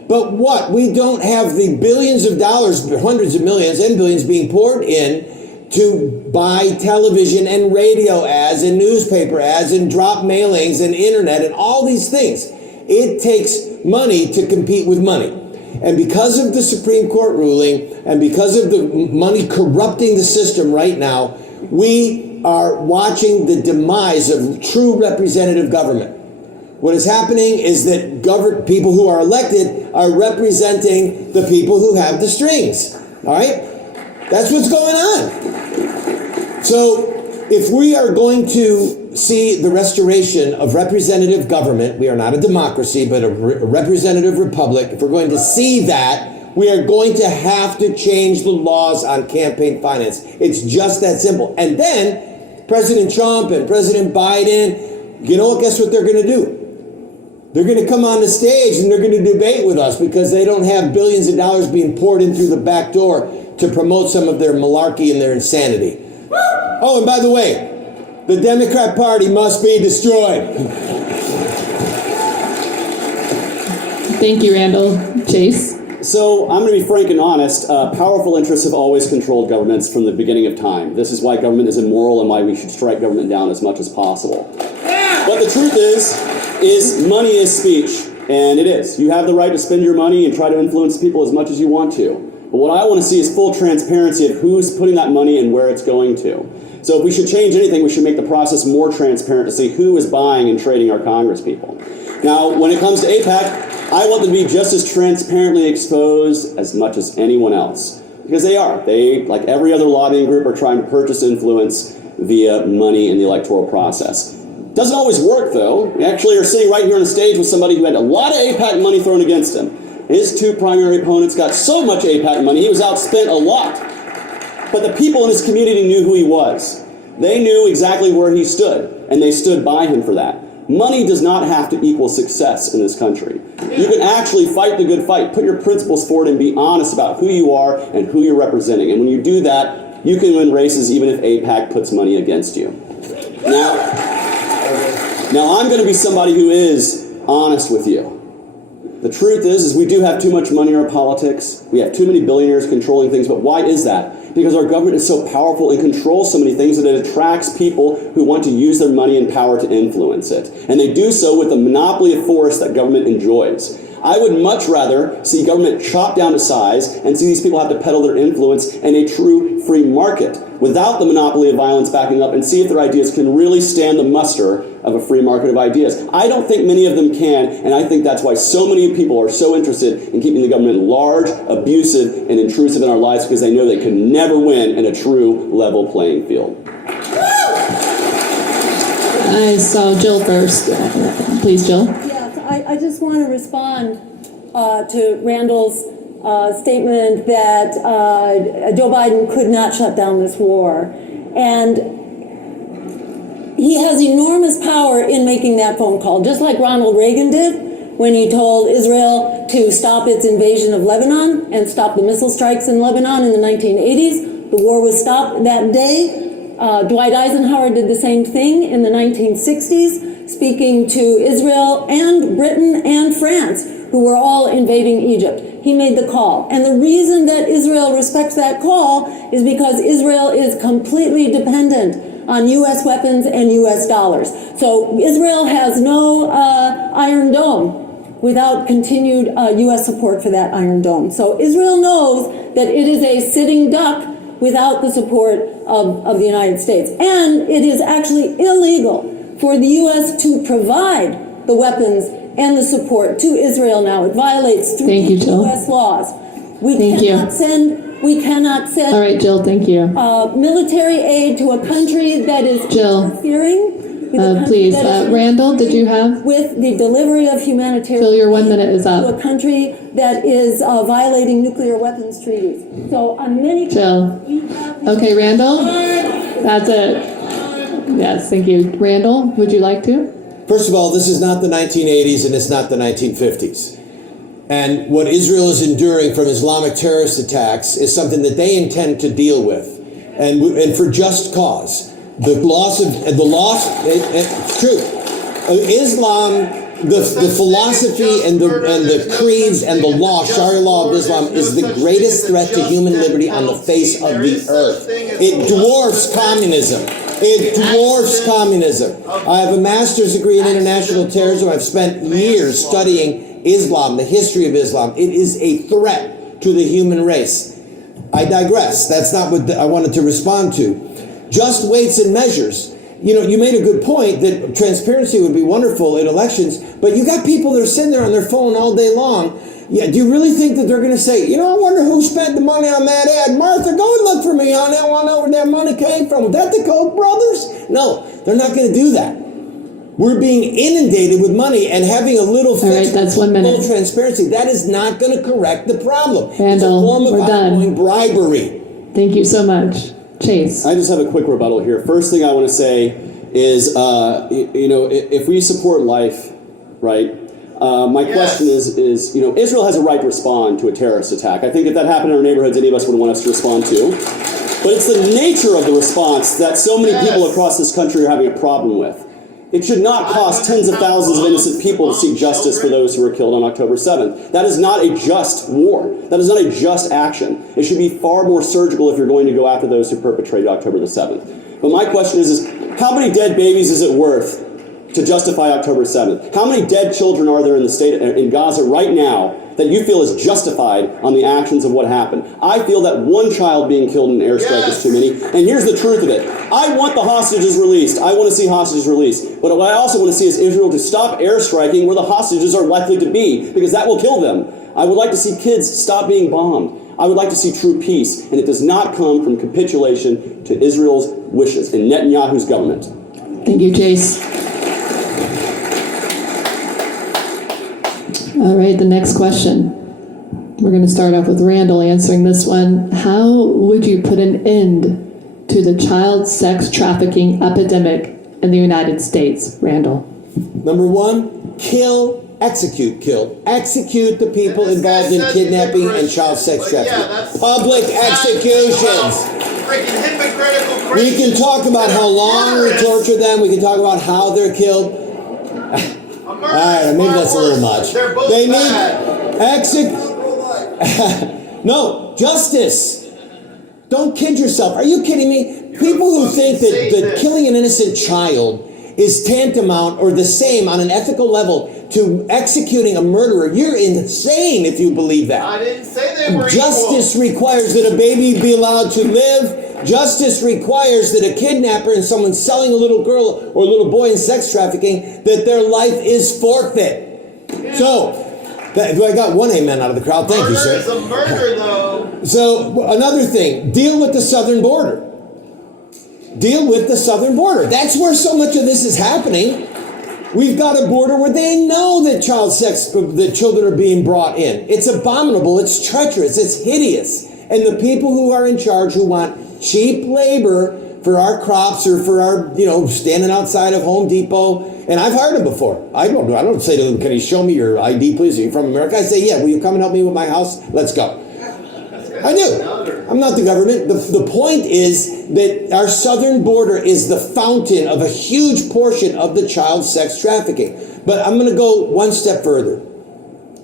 But what? We don't have the billions of dollars, hundreds of millions and billions being poured in to buy television and radio ads and newspaper ads and drop mailings and internet and all these things. It takes money to compete with money. And because of the Supreme Court ruling and because of the money corrupting the system right now, we are watching the demise of true representative government. What is happening is that people who are elected are representing the people who have the strings. All right? That's what's going on. So if we are going to see the restoration of representative government, we are not a democracy, but a representative republic. If we're going to see that, we are going to have to change the laws on campaign finance. It's just that simple. And then President Trump and President Biden, guess what they're going to do? They're going to come on the stage and they're going to debate with us because they don't have billions of dollars being poured in through the back door to promote some of their malarkey and their insanity. Oh, and by the way, the Democrat Party must be destroyed. Thank you, Randall. Chase? So I'm going to be frank and honest. Powerful interests have always controlled governments from the beginning of time. This is why government is immoral and why we should strike government down as much as possible. But the truth is money is speech, and it is. You have the right to spend your money and try to influence people as much as you want to. But what I want to see is full transparency of who's putting that money and where it's going to. So if we should change anything, we should make the process more transparent to see who is buying and trading our Congress people. Now, when it comes to AIPAC, I want them to be just as transparently exposed as much as anyone else. Because they are. They, like every other lobbying group, are trying to purchase influence via money in the electoral process. Doesn't always work, though. We actually are sitting right here on the stage with somebody who had a lot of AIPAC money thrown against him. His two primary opponents got so much AIPAC money, he was outspent a lot. But the people in his community knew who he was. They knew exactly where he stood, and they stood by him for that. Money does not have to equal success in this country. You can actually fight the good fight, put your principles forward, and be honest about who you are and who you're representing. And when you do that, you can win races even if AIPAC puts money against you. Now I'm going to be somebody who is honest with you. The truth is we do have too much money in our politics. We have too many billionaires controlling things. But why is that? Because our government is so powerful and controls so many things that it attracts people who want to use their money and power to influence it. And they do so with the monopoly of force that government enjoys. I would much rather see government chopped down to size and see these people have to peddle their influence in a true free market without the monopoly of violence backing up and see if their ideas can really stand the muster of a free market of ideas. I don't think many of them can, and I think that's why so many people are so interested in keeping the government large, abusive, and intrusive in our lives because they know they can never win in a true level playing field. I saw Jill first. Please, Jill. Yes, I just want to respond to Randall's statement that Joe Biden could not shut down this war. And he has enormous power in making that phone call, just like Ronald Reagan did when he told Israel to stop its invasion of Lebanon and stop the missile strikes in Lebanon in the 1980s. The war was stopped that day. Dwight Eisenhower did the same thing in the 1960s, speaking to Israel and Britain and France, who were all invading Egypt. He made the call. And the reason that Israel respects that call is because Israel is completely dependent on U.S. weapons and U.S. dollars. So Israel has no Iron Dome without continued U.S. support for that Iron Dome. So Israel knows that it is a sitting duck without the support of the United States. And it is actually illegal for the U.S. to provide the weapons and the support to Israel now. It violates three U.S. laws. We cannot send All right, Jill, thank you. military aid to a country that is interfering. Please, Randall, did you have? With the delivery of humanitarian Jill, your 1 minute is up. to a country that is violating nuclear weapons treaties. So on many Jill. Okay, Randall? That's it. Yes, thank you. Randall, would you like to? First of all, this is not the 1980s and it's not the 1950s. And what Israel is enduring from Islamic terrorist attacks is something that they intend to deal with, and for just cause. The loss, it's true. Islam, the philosophy and the creeds and the law, Sharia law of Islam, is the greatest threat to human liberty on the face of the earth. It dwarfs communism. It dwarfs communism. I have a master's degree in international terrorism. I've spent years studying Islam, the history of Islam. It is a threat to the human race. I digress. That's not what I wanted to respond to. Just weights and measures. You know, you made a good point that transparency would be wonderful in elections, but you got people that are sitting there on their phone all day long. Yeah, do you really think that they're going to say, you know, I wonder who spent the money on that ad? Martha, go and look for me on that one, where that money came from. Was that the Koch brothers? No, they're not going to do that. We're being inundated with money, and having a little that's 1 minute. Full transparency, that is not going to correct the problem. Randall, it's a form of we're done. ongoing bribery. Thank you so much. Chase. I just have a quick rebuttal here. First thing I want to say is, you know, if we support life, right? My question is, you know, Israel has a right to respond to a terrorist attack. I think if that happened in our neighborhoods, any of us would want us to respond to. But it's the nature of the response that so many people across this country are having a problem with. It should not cost tens of thousands of innocent people to seek justice for those who were killed on October 7th. That is not a just war. That is not a just action. It should be far more surgical if you're going to go after those who perpetrated October the 7th. But my question is how many dead babies is it worth to justify October 7th? How many dead children are there in Gaza right now that you feel is justified on the actions of what happened? I feel that one child being killed in an airstrike is too many. And here's the truth of it. I want the hostages released. I want to see hostages released. But what I also want to see is Israel to stop airstriking where the hostages are likely to be, because that will kill them. I would like to see kids stop being bombed. I would like to see true peace, and it does not come from capitulation to Israel's wishes and Netanyahu's government. Thank you, Chase. All right, the next question. We're going to start off with Randall answering this one. How would you put an end to the child sex trafficking epidemic in the United States, Randall? Number one, execute the people involved in kidnapping and child sex trafficking. Public executions. Freaking hypocritical. We can talk about how long we torture them. We can talk about how they're killed. All right, maybe that's a little much. They're both they bad. need No, justice. Don't kid yourself. Are you kidding me? People who think that killing an innocent child is tantamount or the same on an ethical level to executing a murderer, you're insane if you believe that. I didn't say they were Justice requires that a baby be allowed to live. Justice requires that a kidnapper and someone selling a little girl or a little boy in sex trafficking, that their life is forfeit. Yeah. So, I got one amen out of the crowd. Thank you, sir. Murder is a murder, though. So, another thing, deal with the southern border. Deal with the southern border. That's where so much of this is happening. We've got a border where they know that that children are being brought in. It's abominable. It's treacherous. It's hideous. And the people who are in charge, who want cheap labor for our crops or for our, standing outside of Home Depot. And I've hired him before. I don't say to them, can you show me your ID, please? Are you from America? I say, yeah, will you come and help me with my house? Let's go. I do. I'm not the government. The point is that our southern border is the fountain of a huge portion of the child sex trafficking. But I'm going to go one step further.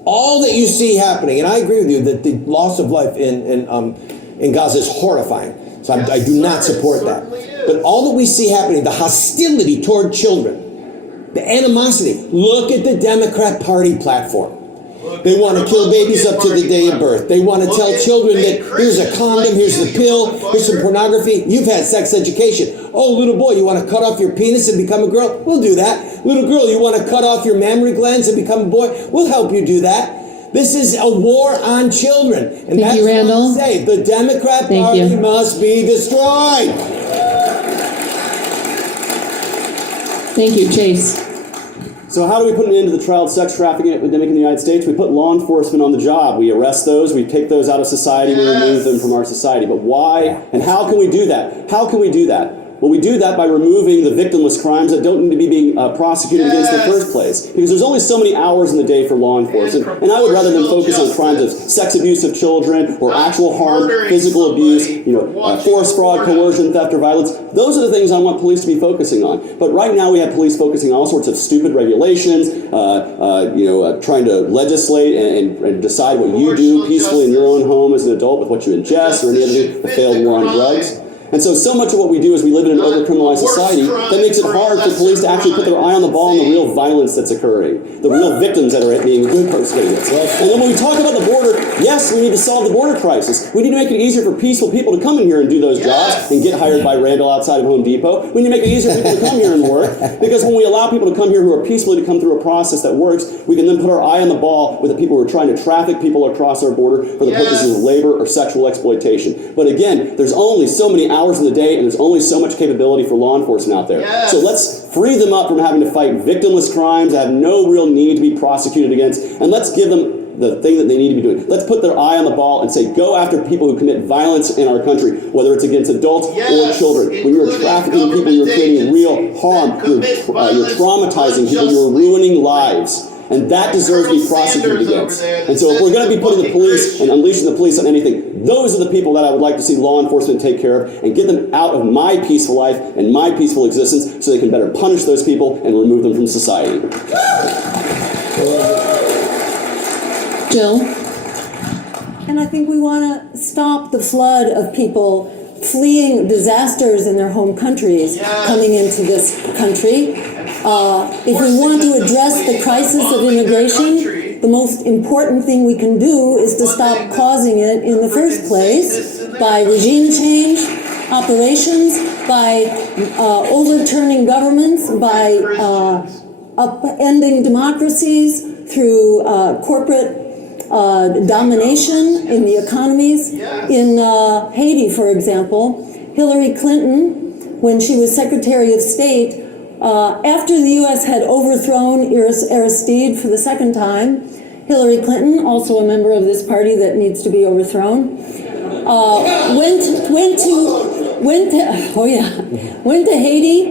All that you see happening, and I agree with you that the loss of life in Gaza is horrifying. So I do not support that. But all that we see happening, the hostility toward children, the animosity. Look at the Democrat Party platform. They want to kill babies up to the day of birth. They want to tell children that here's a condom, here's the pill, here's some pornography. You've had sex education. Oh, little boy, you want to cut off your penis and become a girl? We'll do that. Little girl, you want to cut off your mammary glands and become a boy? We'll help you do that. This is a war on children. And Thank you, Randall. What I say. The Democrat Party must be destroyed. Thank you, Chase. So how do we put an end to the child sex trafficking epidemic in the United States? We put law enforcement on the job. We arrest those. We take those out of society. We remove them from our society. But why and how can we do that? How can we do that? Well, we do that by removing the victimless crimes that don't need to be being prosecuted against in the first place. Because there's only so many hours in the day for law enforcement. And I would rather them focus on crimes of sex abuse of children or actual harm, physical abuse, force, fraud, coercion, theft, or violence. Those are the things I want police to be focusing on. But right now we have police focusing on all sorts of stupid regulations, trying to legislate and decide what you do peacefully in your own home as an adult with what you ingest or any other thing, the failed war on drugs. And so much of what we do is we live in an over-criminalized society that makes it hard for police to actually put their eye on the ball on the real violence that's occurring, the real victims that are being perpetrated. And then when we talk about the border, yes, we need to solve the border crisis. We need to make it easier for peaceful people to come in here and do those jobs and get hired by Randall outside of Home Depot. We need to make it easier for people to come here and work, because when we allow people to come here who are peacefully to come through a process that works, we can then put our eye on the ball with the people who are trying to traffic people across our border for the purposes of labor or sexual exploitation. But again, there's only so many hours in the day, and there's only so much capability for law enforcement out there. So let's free them up from having to fight victimless crimes that have no real need to be prosecuted against, and let's give them the thing that they need to be doing. Let's put their eye on the ball and say, go after people who commit violence in our country, whether it's against adults or children. When you're trafficking people, you're creating real harm. You're traumatizing people. You're ruining lives. And that deserves to be prosecuted against. And so if we're going to be putting the police and unleashing the police on anything, those are the people that I would like to see law enforcement take care of and get them out of my peaceful life and my peaceful existence so they can better punish those people and remove them from society. Jill? And I think we want to stop the flood of people fleeing disasters in their home countries coming into this country. If we want to address the crisis of immigration, the most important thing we can do is to stop causing it in the first place by regime change, operations, by overturning governments, by upending democracies through corporate domination in the economies. In Haiti, for example, Hillary Clinton, when she was Secretary of State, after the U.S. had overthrown Aristide for the second time, Hillary Clinton, also a member of this party that needs to be overthrown, went to Haiti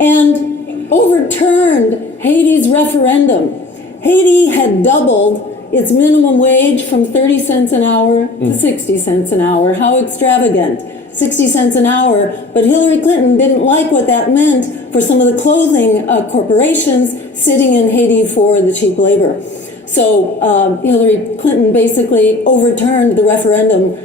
and overturned Haiti's referendum. Haiti had doubled its minimum wage from 30 cents an hour to 60 cents an hour. How extravagant. 60 cents an hour. But Hillary Clinton didn't like what that meant for some of the clothing corporations sitting in Haiti for the cheap labor. So Hillary Clinton basically overturned the referendum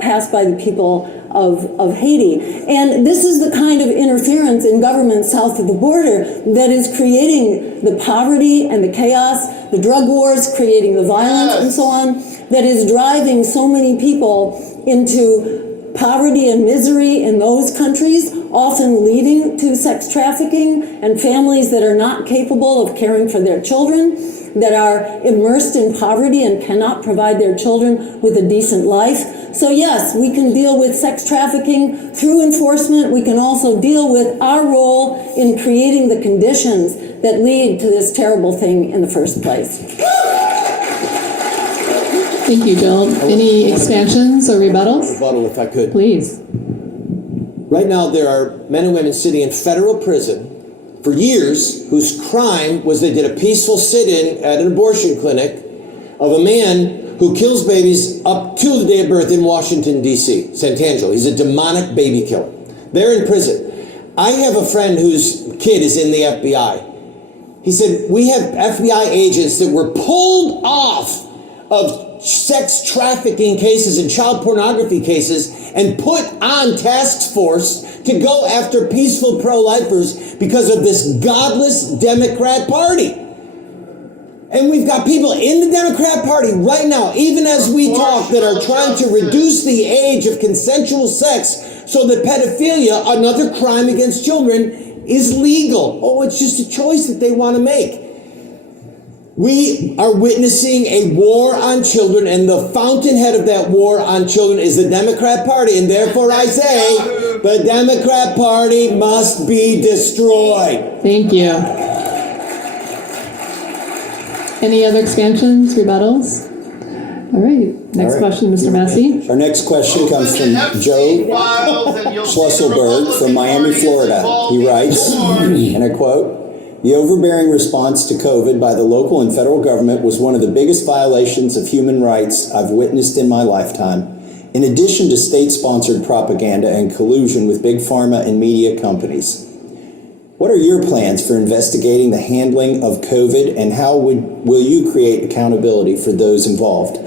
passed by the people of Haiti. And this is the kind of interference in government south of the border that is creating the poverty and the chaos, the drug wars, creating the violence and so on, that is driving so many people into poverty and misery in those countries, often leading to sex trafficking and families that are not capable of caring for their children, that are immersed in poverty and cannot provide their children with a decent life. So yes, we can deal with sex trafficking through enforcement. We can also deal with our role in creating the conditions that lead to this terrible thing in the first place. Thank you, Jill. Any expansions or rebuttals? Rebuttal, if I could. Please. Right now, there are men and women sitting in federal prison for years whose crime was they did a peaceful sit-in at an abortion clinic of a man who kills babies up to the day of birth in Washington, D.C., Santangelo. He's a demonic baby killer. They're in prison. I have a friend whose kid is in the FBI. He said, we have FBI agents that were pulled off of sex trafficking cases and child pornography cases and put on task force to go after peaceful pro-lifers because of this godless Democrat Party. And we've got people in the Democrat Party right now, even as we talk, that are trying to reduce the age of consensual sex so that pedophilia, another crime against children, is legal. Oh, it's just a choice that they want to make. We are witnessing a war on children, and the fountainhead of that war on children is the Democrat Party, and therefore I say the Democrat Party must be destroyed. Thank you. Any other expansions, rebuttals? All right. Next question, Mr. Massey. Our next question comes from Joe Schlusselberg from Miami, Florida. He writes, and I quote, "The overbearing response to COVID by the local and federal government was one of the biggest violations of human rights I've witnessed in my lifetime, in addition to state-sponsored propaganda and collusion with big pharma and media companies. What are your plans for investigating the handling of COVID, and how will you create accountability for those involved?"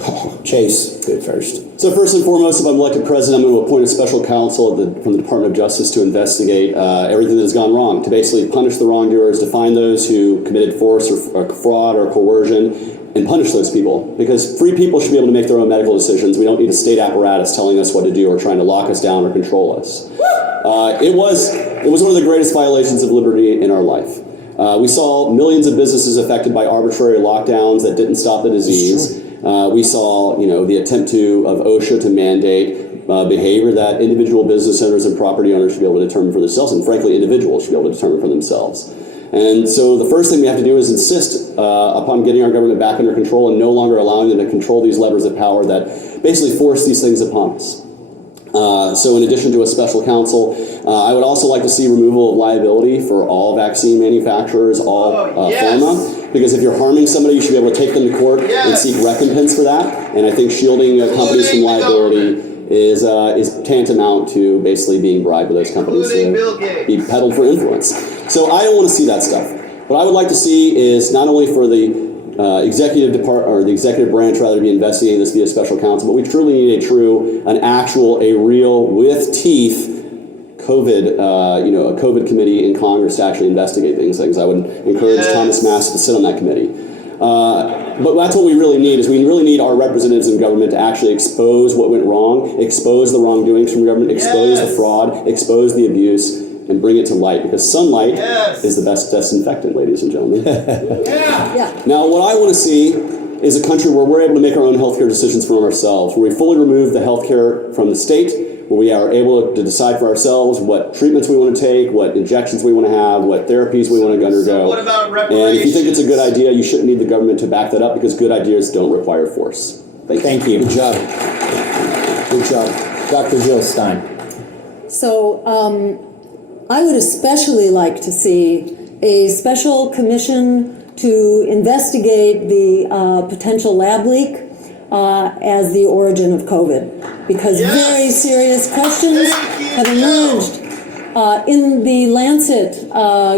Chase, go first. So first and foremost, if I'm elected president, I'm going to appoint a special counsel from the Department of Justice to investigate everything that has gone wrong, to basically punish the wrongdoers, to find those who committed force or fraud or coercion, and punish those people. Because free people should be able to make their own medical decisions. We don't need a state apparatus telling us what to do or trying to lock us down or control us. It was one of the greatest violations of liberty in our life. We saw millions of businesses affected by arbitrary lockdowns that didn't stop the disease. We saw, the attempt of OSHA to mandate behavior that individual business owners and property owners should be able to determine for themselves, and frankly, individuals should be able to determine for themselves. And so the first thing we have to do is insist upon getting our government back under control and no longer allowing them to control these levers of power that basically force these things upon us. So in addition to a special counsel, I would also like to see removal of liability for all vaccine manufacturers, all pharma, because if you're harming somebody, you should be able to take them to court and seek recompense for that. And I think shielding companies from liability is tantamount to basically being bribed by those companies to be peddled for influence. So I don't want to see that stuff. What I would like to see is not only for the executive department or the executive branch rather to be investigating this via special counsel, but we truly need a real with teeth COVID, a COVID committee in Congress to actually investigate these things. I would encourage Thomas Massey to sit on that committee. But that's what we really need, is we really need our representatives in government to actually expose what went wrong, expose the wrongdoings from government, expose the fraud, expose the abuse, and bring it to light, because sunlight is the best disinfectant, ladies and gentlemen. Now, what I want to see is a country where we're able to make our own healthcare decisions for ourselves, where we fully remove the healthcare from the state, where we are able to decide for ourselves what treatments we want to take, what injections we want to have, what therapies we want to undergo. So what about reparations? And if you think it's a good idea, you shouldn't need the government to back that up, because good ideas don't require force. Thank you. Good job. Good job. Dr. Jill Stein. So I would especially like to see a special commission to investigate the potential lab leak as the origin of COVID, because very serious questions have emerged in the Lancet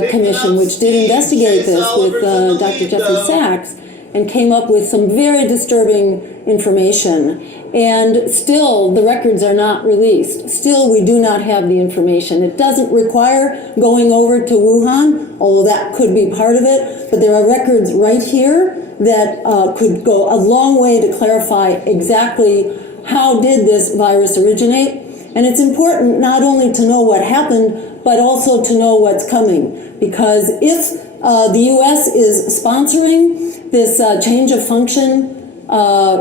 Commission, which did investigate this with Dr. Jeffrey Sachs, and came up with some very disturbing information. And still, the records are not released. Still, we do not have the information. It doesn't require going over to Wuhan, although that could be part of it, but there are records right here that could go a long way to clarify exactly how did this virus originate. And it's important not only to know what happened, but also to know what's coming. Because if the U.S. is sponsoring this change of function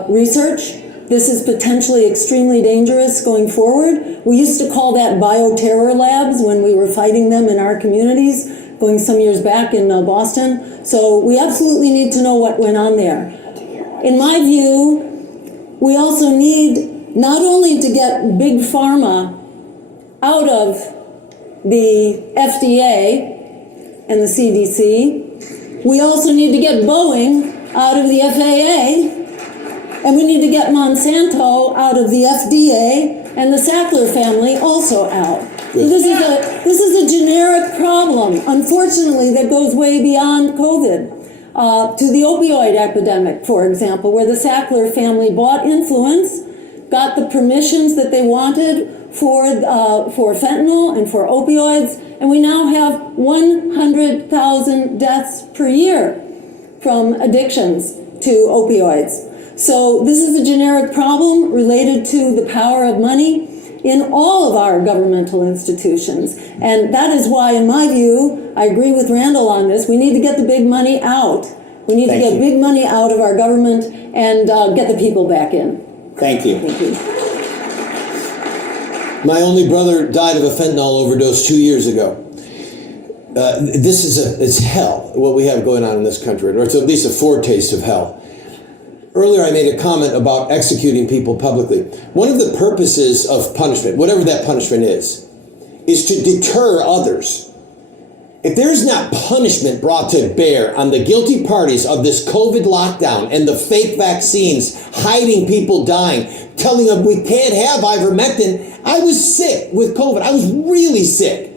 research, this is potentially extremely dangerous going forward. We used to call that bioterror labs when we were fighting them in our communities, going some years back in Boston. So we absolutely need to know what went on there. In my view, we also need not only to get big pharma out of the FDA and the CDC. We also need to get Boeing out of the FAA, and we need to get Monsanto out of the FDA, and the Sackler family also out. So this is a generic problem, unfortunately, that goes way beyond COVID. To the opioid epidemic, for example, where the Sackler family bought influence, got the permissions that they wanted for fentanyl and for opioids, and we now have 100,000 deaths per year from addictions to opioids. So this is a generic problem related to the power of money in all of our governmental institutions. And that is why, in my view, I agree with Randall on this, we need to get the big money out. We need to get big money out of our government and get the people back in. Thank you. Thank you. My only brother died of a fentanyl overdose 2 years ago. This is it's hell, what we have going on in this country, or it's at least a foretaste of hell. Earlier I made a comment about executing people publicly. One of the purposes of punishment, whatever that punishment is to deter others. If there's not punishment brought to bear on the guilty parties of this COVID lockdown and the fake vaccines, hiding people dying, telling them we can't have ivermectin. I was sick with COVID. I was really sick.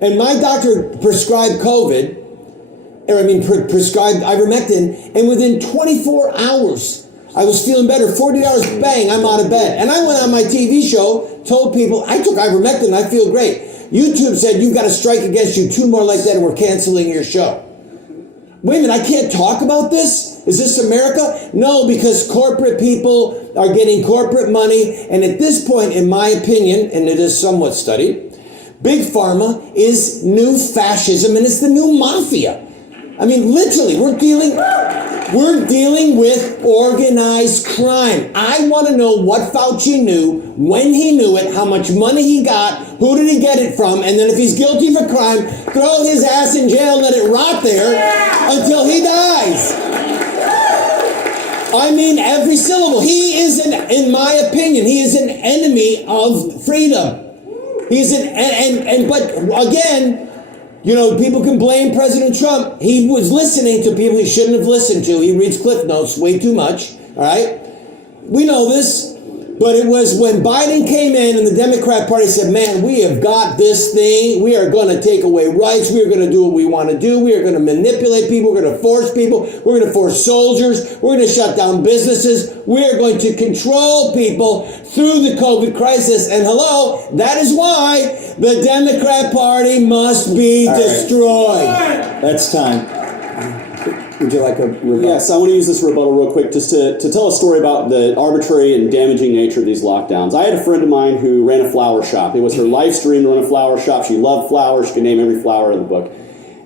And my doctor prescribed prescribed ivermectin, and within 24 hours, I was feeling better. 48 hours, bang, I'm out of bed. And I went on my TV show, told people, I took ivermectin, I feel great. YouTube said, you've got a strike against you, 2 more like that, and we're canceling your show. Wait a minute, I can't talk about this? Is this America? No, because corporate people are getting corporate money, and at this point, in my opinion, and it is somewhat studied, Big Pharma is new fascism, and it's the new mafia. I mean, literally, we're dealing with organized crime. I want to know what Fauci knew, when he knew it, how much money he got, who did he get it from, and then if he's guilty for crime, throw his ass in jail and let it rot there until he dies. I mean, every syllable. He is in my opinion, he is an enemy of freedom. He's but again, you know, people can blame President Trump. He was listening to people he shouldn't have listened to. He reads Cliff Notes way too much, all right? We know this, but it was when Biden came in and the Democrat Party said, man, we have got this thing. We are going to take away rights. We are going to do what we want to do. We are going to manipulate people. We're going to force people. We're going to force soldiers. We're going to shut down businesses. We are going to control people through the COVID crisis. And hello, that is why the Democrat Party must be destroyed. That's time. Would you like a rebuttal? Yes, I want to use this rebuttal real quick just to tell a story about the arbitrary and damaging nature of these lockdowns. I had a friend of mine who ran a flower shop. It was her life stream to run a flower shop. She loved flowers. She could name every flower in the book.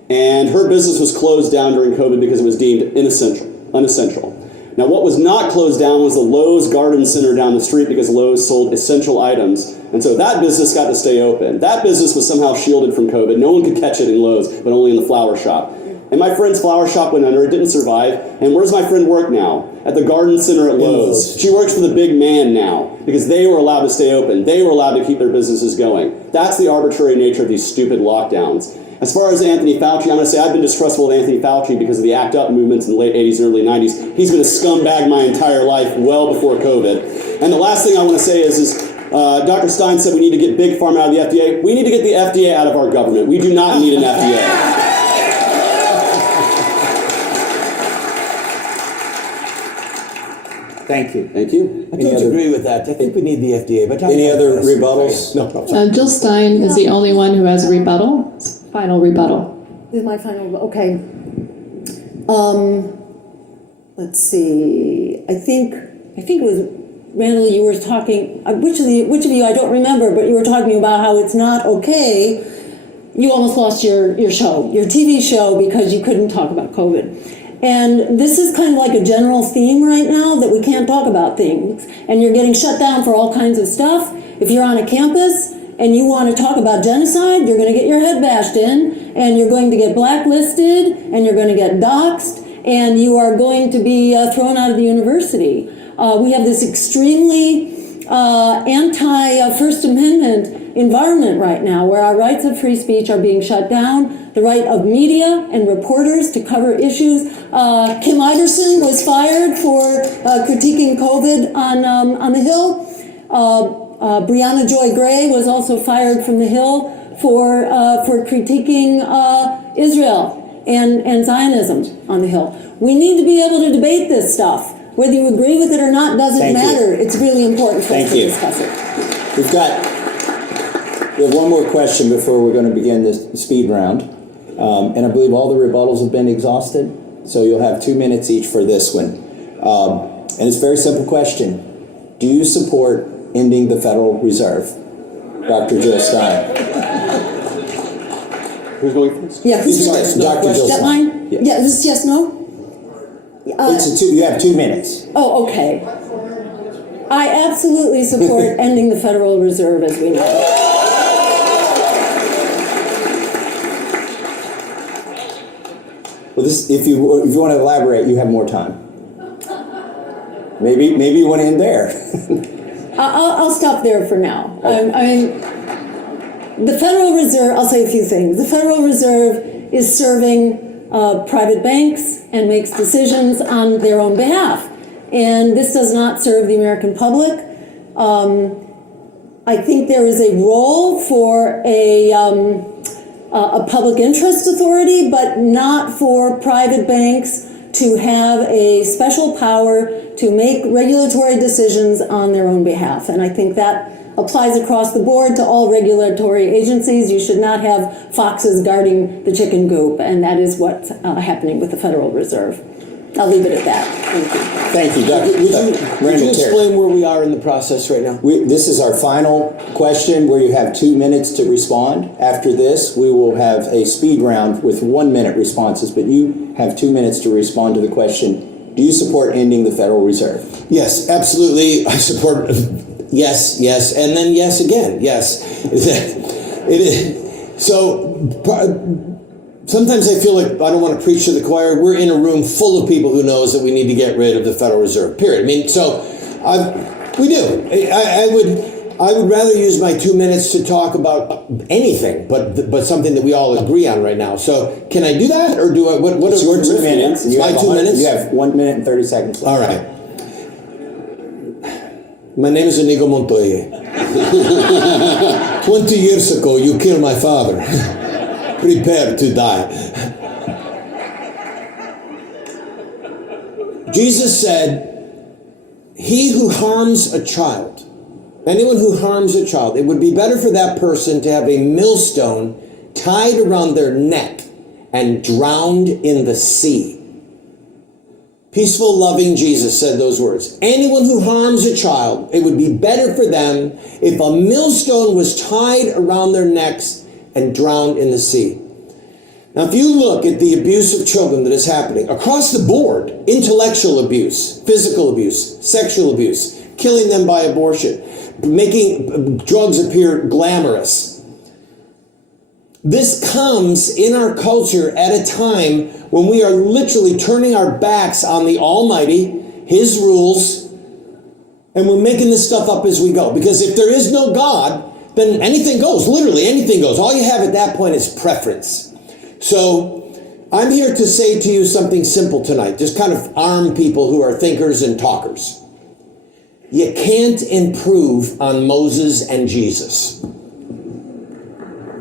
And her business was closed down during COVID because it was deemed unessential. Now, what was not closed down was the Lowe's Garden Center down the street because Lowe's sold essential items. And so that business got to stay open. That business was somehow shielded from COVID. No one could catch it in Lowe's, but only in the flower shop. And my friend's flower shop went under. It didn't survive. And where's my friend work now? At the Garden Center at Lowe's. She works for the big man now because they were allowed to stay open. They were allowed to keep their businesses going. That's the arbitrary nature of these stupid lockdowns. As far as Anthony Fauci, I'm going to say I've been distrustful of Anthony Fauci because of the ACT UP movements in the late 80s and early 90s. He's been a scumbag my entire life, well before COVID. And the last thing I want to say is Dr. Stein said we need to get Big Pharma out of the FDA. We need to get the FDA out of our government. We do not need an FDA. Thank you. Thank you. I don't agree with that. I think we need the FDA. But Any other rebuttals? No. Jill Stein is the only one who has a rebuttal. Final rebuttal. This is my final, okay. Let's see. I think it was Randall. You were talking. Which of you? I don't remember. But you were talking about how it's not okay. You almost lost your show, your TV show, because you couldn't talk about COVID. And this is kind of like a general theme right now that we can't talk about things. And you're getting shut down for all kinds of stuff. If you're on a campus and you want to talk about genocide, you're going to get your head bashed in, and you're going to get blacklisted, and you're going to get doxxed, and you are going to be thrown out of the university. We have this extremely anti-First Amendment environment right now, where our rights of free speech are being shut down, the right of media and reporters to cover issues. Kim Iverson was fired for critiquing COVID on the Hill. Brianna Joy Gray was also fired from the Hill for critiquing Israel and Zionism on the Hill. We need to be able to debate this stuff. Whether you agree with it or not doesn't matter. It's really important for us to discuss it. We have one more question before we're going to begin this speed round. And I believe all the rebuttals have been exhausted. So you'll have 2 minutes each for this one. And it's a very simple question. Do you support ending the Federal Reserve? Dr. Jill Stein. Who's going first? Yeah, who's Sorry, Dr. Jill that Stein. mine? Yeah, this is yes, no? You have 2 minutes. Oh, okay. I absolutely support ending the Federal Reserve as we know it. Well, if you want to elaborate, you have more time. Maybe you want to end there. I'll stop there for now. I mean, the Federal Reserve, I'll say a few things. The Federal Reserve is serving private banks and makes decisions on their own behalf. And this does not serve the American public. I think there is a role for a public interest authority, but not for private banks to have a special power to make regulatory decisions on their own behalf. And I think that applies across the board to all regulatory agencies. You should not have foxes guarding the chicken coop, and that is what's happening with the Federal Reserve. I'll leave it at that. Thank you. Thank you, Would you explain where we are in the process right now? This is our final question where you have 2 minutes to respond. After this, we will have a speed round with 1 minute responses, but you have 2 minutes to respond to the question, do you support ending the Federal Reserve? Yes, absolutely. I support. Yes, and then yes again. Yes. It is. So sometimes I feel like I don't want to preach to the choir. We're in a room full of people who knows that we need to get rid of the Federal Reserve, period. I mean, so we do. I would rather use my 2 minutes to talk about anything, but something that we all agree on right now. So can I do that, or do I? What It's your 2 minutes. It's my 2 minutes. You have 1 minute and 30 seconds left. All right. My name is Inigo Montoya. 20 years ago, you killed my father. Prepare to die. Jesus said, he who harms a child, anyone who harms a child, it would be better for that person to have a millstone tied around their neck and drowned in the sea. Peaceful, loving Jesus said those words. Anyone who harms a child, it would be better for them if a millstone was tied around their necks and drowned in the sea. Now, if you look at the abuse of children that is happening across the board, intellectual abuse, physical abuse, sexual abuse, killing them by abortion, making drugs appear glamorous, this comes in our culture at a time when we are literally turning our backs on the Almighty, His rules, and we're making this stuff up as we go. Because if there is no God, then anything goes. Literally anything goes. All you have at that point is preference. So I'm here to say to you something simple tonight. Just kind of arm people who are thinkers and talkers. You can't improve on Moses and Jesus.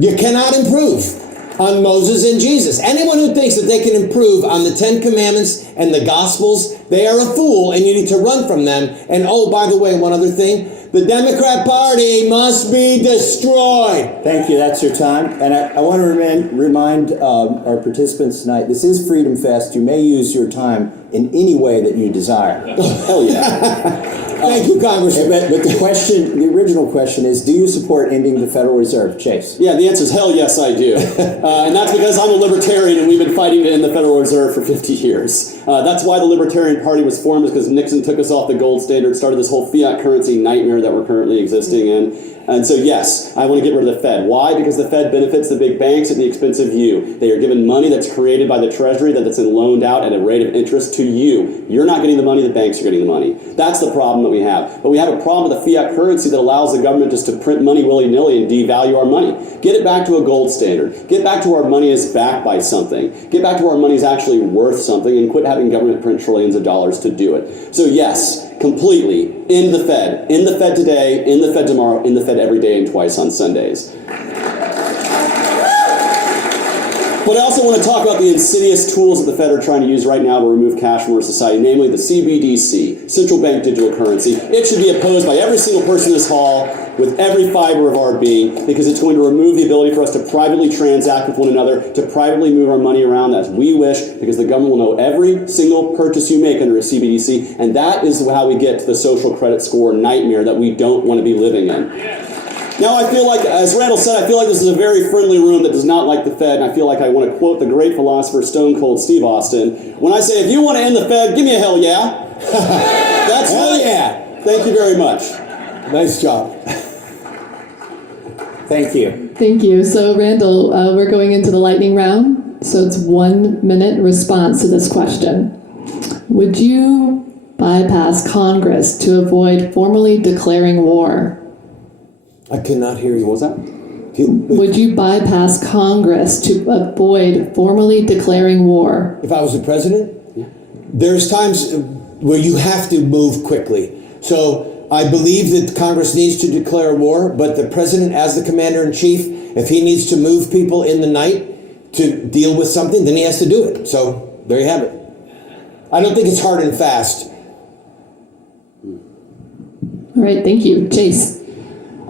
You cannot improve on Moses and Jesus. Anyone who thinks that they can improve on the 10 Commandments and the Gospels, they are a fool and you need to run from them. And oh, by the way, one other thing, the Democrat Party must be destroyed. Thank you. That's your time. And I want to remind our participants tonight, this is Freedom Fest. You may use your time in any way that you desire. Hell yeah. Thank you, Congressman. But the original question is, do you support ending the Federal Reserve? Chase? Yeah, the answer is hell yes, I do. And that's because I'm a libertarian and we've been fighting to end the Federal Reserve for 50 years. That's why the Libertarian Party was formed, is because Nixon took us off the gold standard, started this whole fiat currency nightmare that we're currently existing in. And so yes, I want to get rid of the Fed. Why? Because the Fed benefits the big banks at the expense of you. They are given money that's created by the Treasury that's then loaned out at a rate of interest to you. You're not getting the money, the banks are getting the money. That's the problem that we have. But we have a problem with a fiat currency that allows the government just to print money willy-nilly and devalue our money. Get it back to a gold standard. Get back to where our money is backed by something. Get back to where our money is actually worth something, and quit having government print trillions of dollars to do it. So yes, completely, in the Fed. In the Fed today, in the Fed tomorrow, in the Fed every day and twice on Sundays. But I also want to talk about the insidious tools that the Fed are trying to use right now to remove cash from our society, namely the CBDC, central bank digital currency. It should be opposed by every single person in this hall with every fiber of our being, because it's going to remove the ability for us to privately transact with one another, to privately move our money around as we wish, because the government will know every single purchase you make under a CBDC, and that is how we get to the social credit score nightmare that we don't want to be living in. Now I feel like, as Randall said, I feel like this is a very friendly room that does not like the Fed, and I feel like I want to quote the great philosopher Stone Cold Steve Austin when I say, if you want to end the Fed, give me a hell yeah. That's Hell right. yeah. Thank you very much. Nice job. Thank you. Thank you. So Randall, we're going into the lightning round. So it's 1 minute response to this question. Would you bypass Congress to avoid formally declaring war? I could not hear you. What was that? Would you bypass Congress to avoid formally declaring war? If I was the president? Yeah. There's times where you have to move quickly. So I believe that Congress needs to declare war, but the president, as the commander-in-chief, if he needs to move people in the night to deal with something, then he has to do it. So there you have it. I don't think it's hard and fast. All right, thank you. Chase.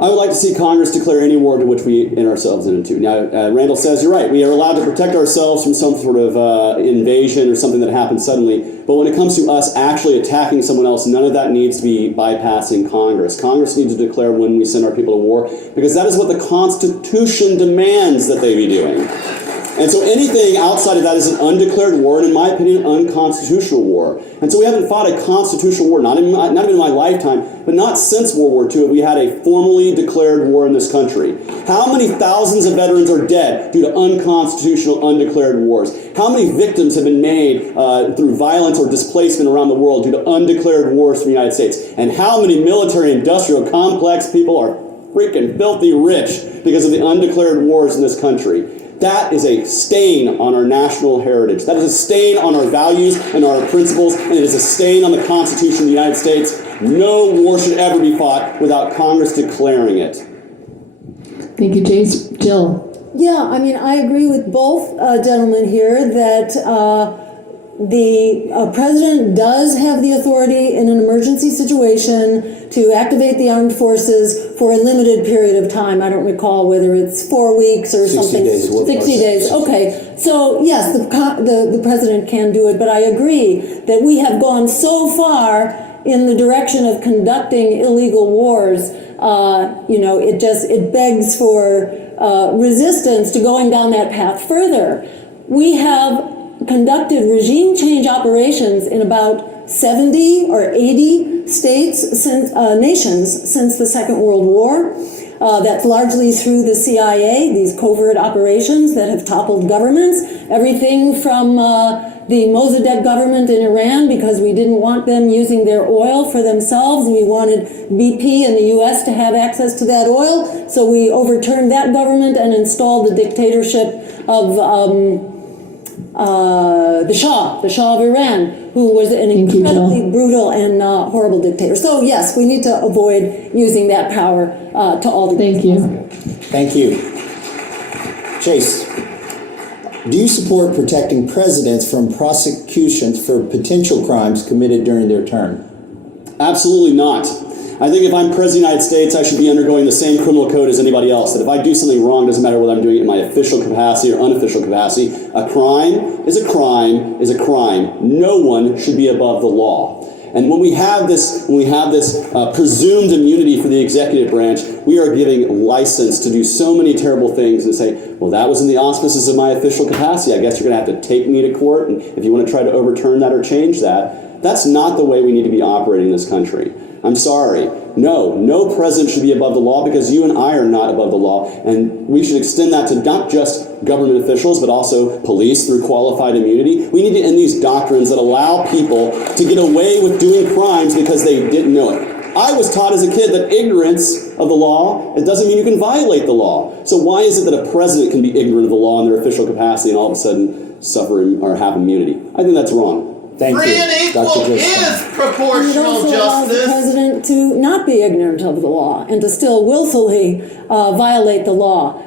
I would like to see Congress declare any war to which we enter ourselves into. Now, Randall says you're right. We are allowed to protect ourselves from some sort of invasion or something that happens suddenly. But when it comes to us actually attacking someone else, none of that needs to be bypassing Congress. Congress needs to declare when we send our people to war, because that is what the Constitution demands that they be doing. And so anything outside of that is an undeclared war, and in my opinion, an unconstitutional war. And so we haven't fought a constitutional war, not even in my lifetime, but not since World War II have we had a formally declared war in this country. How many thousands of veterans are dead due to unconstitutional, undeclared wars? How many victims have been made through violence or displacement around the world due to undeclared wars from the United States? And how many military-industrial complex people are freaking filthy rich because of the undeclared wars in this country? That is a stain on our national heritage. That is a stain on our values and our principles, and it is a stain on the Constitution of the United States. No war should ever be fought without Congress declaring it. Thank you, Chase. Jill. Yeah, I mean, I agree with both gentlemen here that the president does have the authority in an emergency situation to activate the armed forces for a limited period of time. I don't recall whether it's 4 weeks or 60 something. days. 60 days. Okay. So yes, the president can do it, but I agree that we have gone so far in the direction of conducting illegal wars. It begs for resistance to going down that path further. We have conducted regime change operations in about 70 or 80 nations since the Second World War. That's largely through the CIA, these covert operations that have toppled governments. Everything from the Mossadegh government in Iran, because we didn't want them using their oil for themselves. We wanted BP in the U.S. to have access to that oil. So we overturned that government and installed the dictatorship of the Shah of Iran, who was an incredibly brutal and horrible dictator. So yes, we need to avoid using that power to all the. Thank you. Thank you. Chase, do you support protecting presidents from prosecutions for potential crimes committed during their term? Absolutely not. I think if I'm President of the United States, I should be undergoing the same criminal code as anybody else. That if I do something wrong, doesn't matter whether I'm doing it in my official capacity or unofficial capacity, a crime is a crime is a crime. No one should be above the law. And when we have this presumed immunity for the executive branch, we are giving license to do so many terrible things and say, well, that was in the auspices of my official capacity. I guess you're going to have to take me to court, and if you want to try to overturn that or change that. That's not the way we need to be operating this country. I'm sorry. No president should be above the law, because you and I are not above the law, and we should extend that to not just government officials, but also police through qualified immunity. We need to end these doctrines that allow people to get away with doing crimes because they didn't know it. I was taught as a kid that ignorance of the law, it doesn't mean you can violate the law. So why is it that a president can be ignorant of the law in their official capacity and all of a sudden suffer or have immunity? I think that's wrong. Free and equal is proportional it also allows the justice. president to not be ignorant of the law and to still willfully violate the law.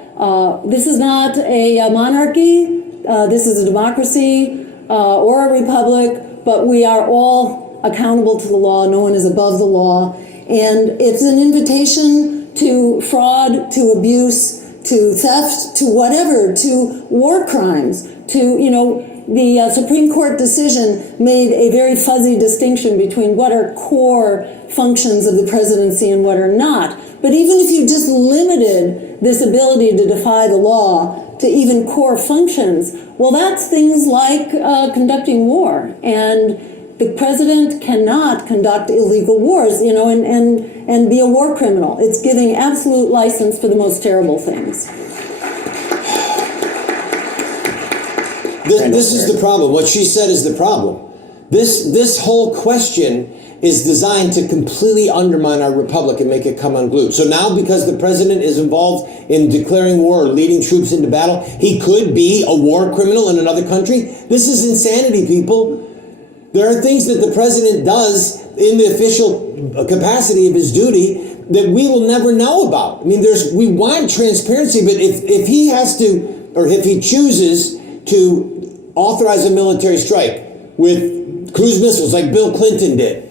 This is not a monarchy. This is a democracy or a republic, but we are all accountable to the law. No one is above the law. And it's an invitation to fraud, to abuse, to theft, to whatever, to war crimes, to, the Supreme Court decision made a very fuzzy distinction between what are core functions of the presidency and what are not. But even if you just limited this ability to defy the law to even core functions, well, that's things like conducting war. And the president cannot conduct illegal wars, and be a war criminal. It's giving absolute license for the most terrible things. This is the problem. What she said is the problem. This whole question is designed to completely undermine our republic and make it come unglued. So now, because the president is involved in declaring war or leading troops into battle, he could be a war criminal in another country. This is insanity, people. There are things that the president does in the official capacity of his duty that we will never know about. I mean, we want transparency, but if he has to, or if he chooses to authorize a military strike with cruise missiles like Bill Clinton did,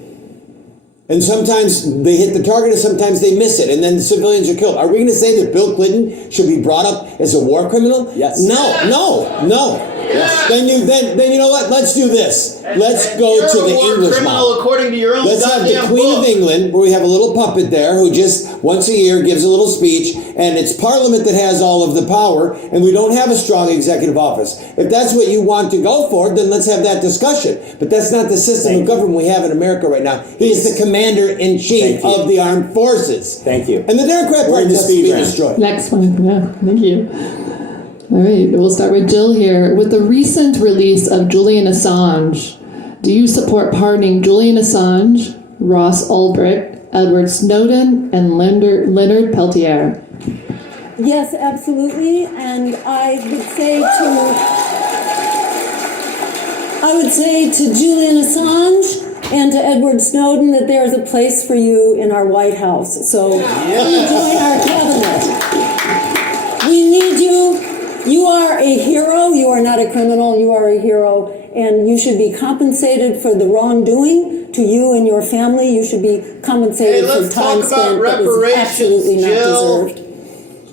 and sometimes they hit the target and sometimes they miss it, and then the civilians are killed. Are we going to say that Bill Clinton should be brought up as a war criminal? Yes. No. Yes. Then you know what? Let's do this. Let's go to the English model. According to your own Let's have the goddamn Queen book. of England, where we have a little puppet there who just once a year gives a little speech, and it's Parliament that has all of the power, and we don't have a strong executive office. If that's what you want to go for, then let's have that discussion. But that's not the system of government we have in America right now. He is the commander-in-chief of the armed forces. Thank you. And the Democrat Party has to be destroyed. Next one. Yeah, thank you. All right, we'll start with Jill here. With the recent release of Julian Assange, do you support pardoning Julian Assange, Ross Ulbricht, Edward Snowden, and Leonard Peltier? Yes, absolutely. And I would say to Julian Assange and to Edward Snowden that there is a place for you in our White House. So please join our cabinet. We need you. You are a hero. You are not a criminal. You are a hero. And you should be compensated for the wrongdoing to you and your family. You should be compensated for time spent that was absolutely not deserved.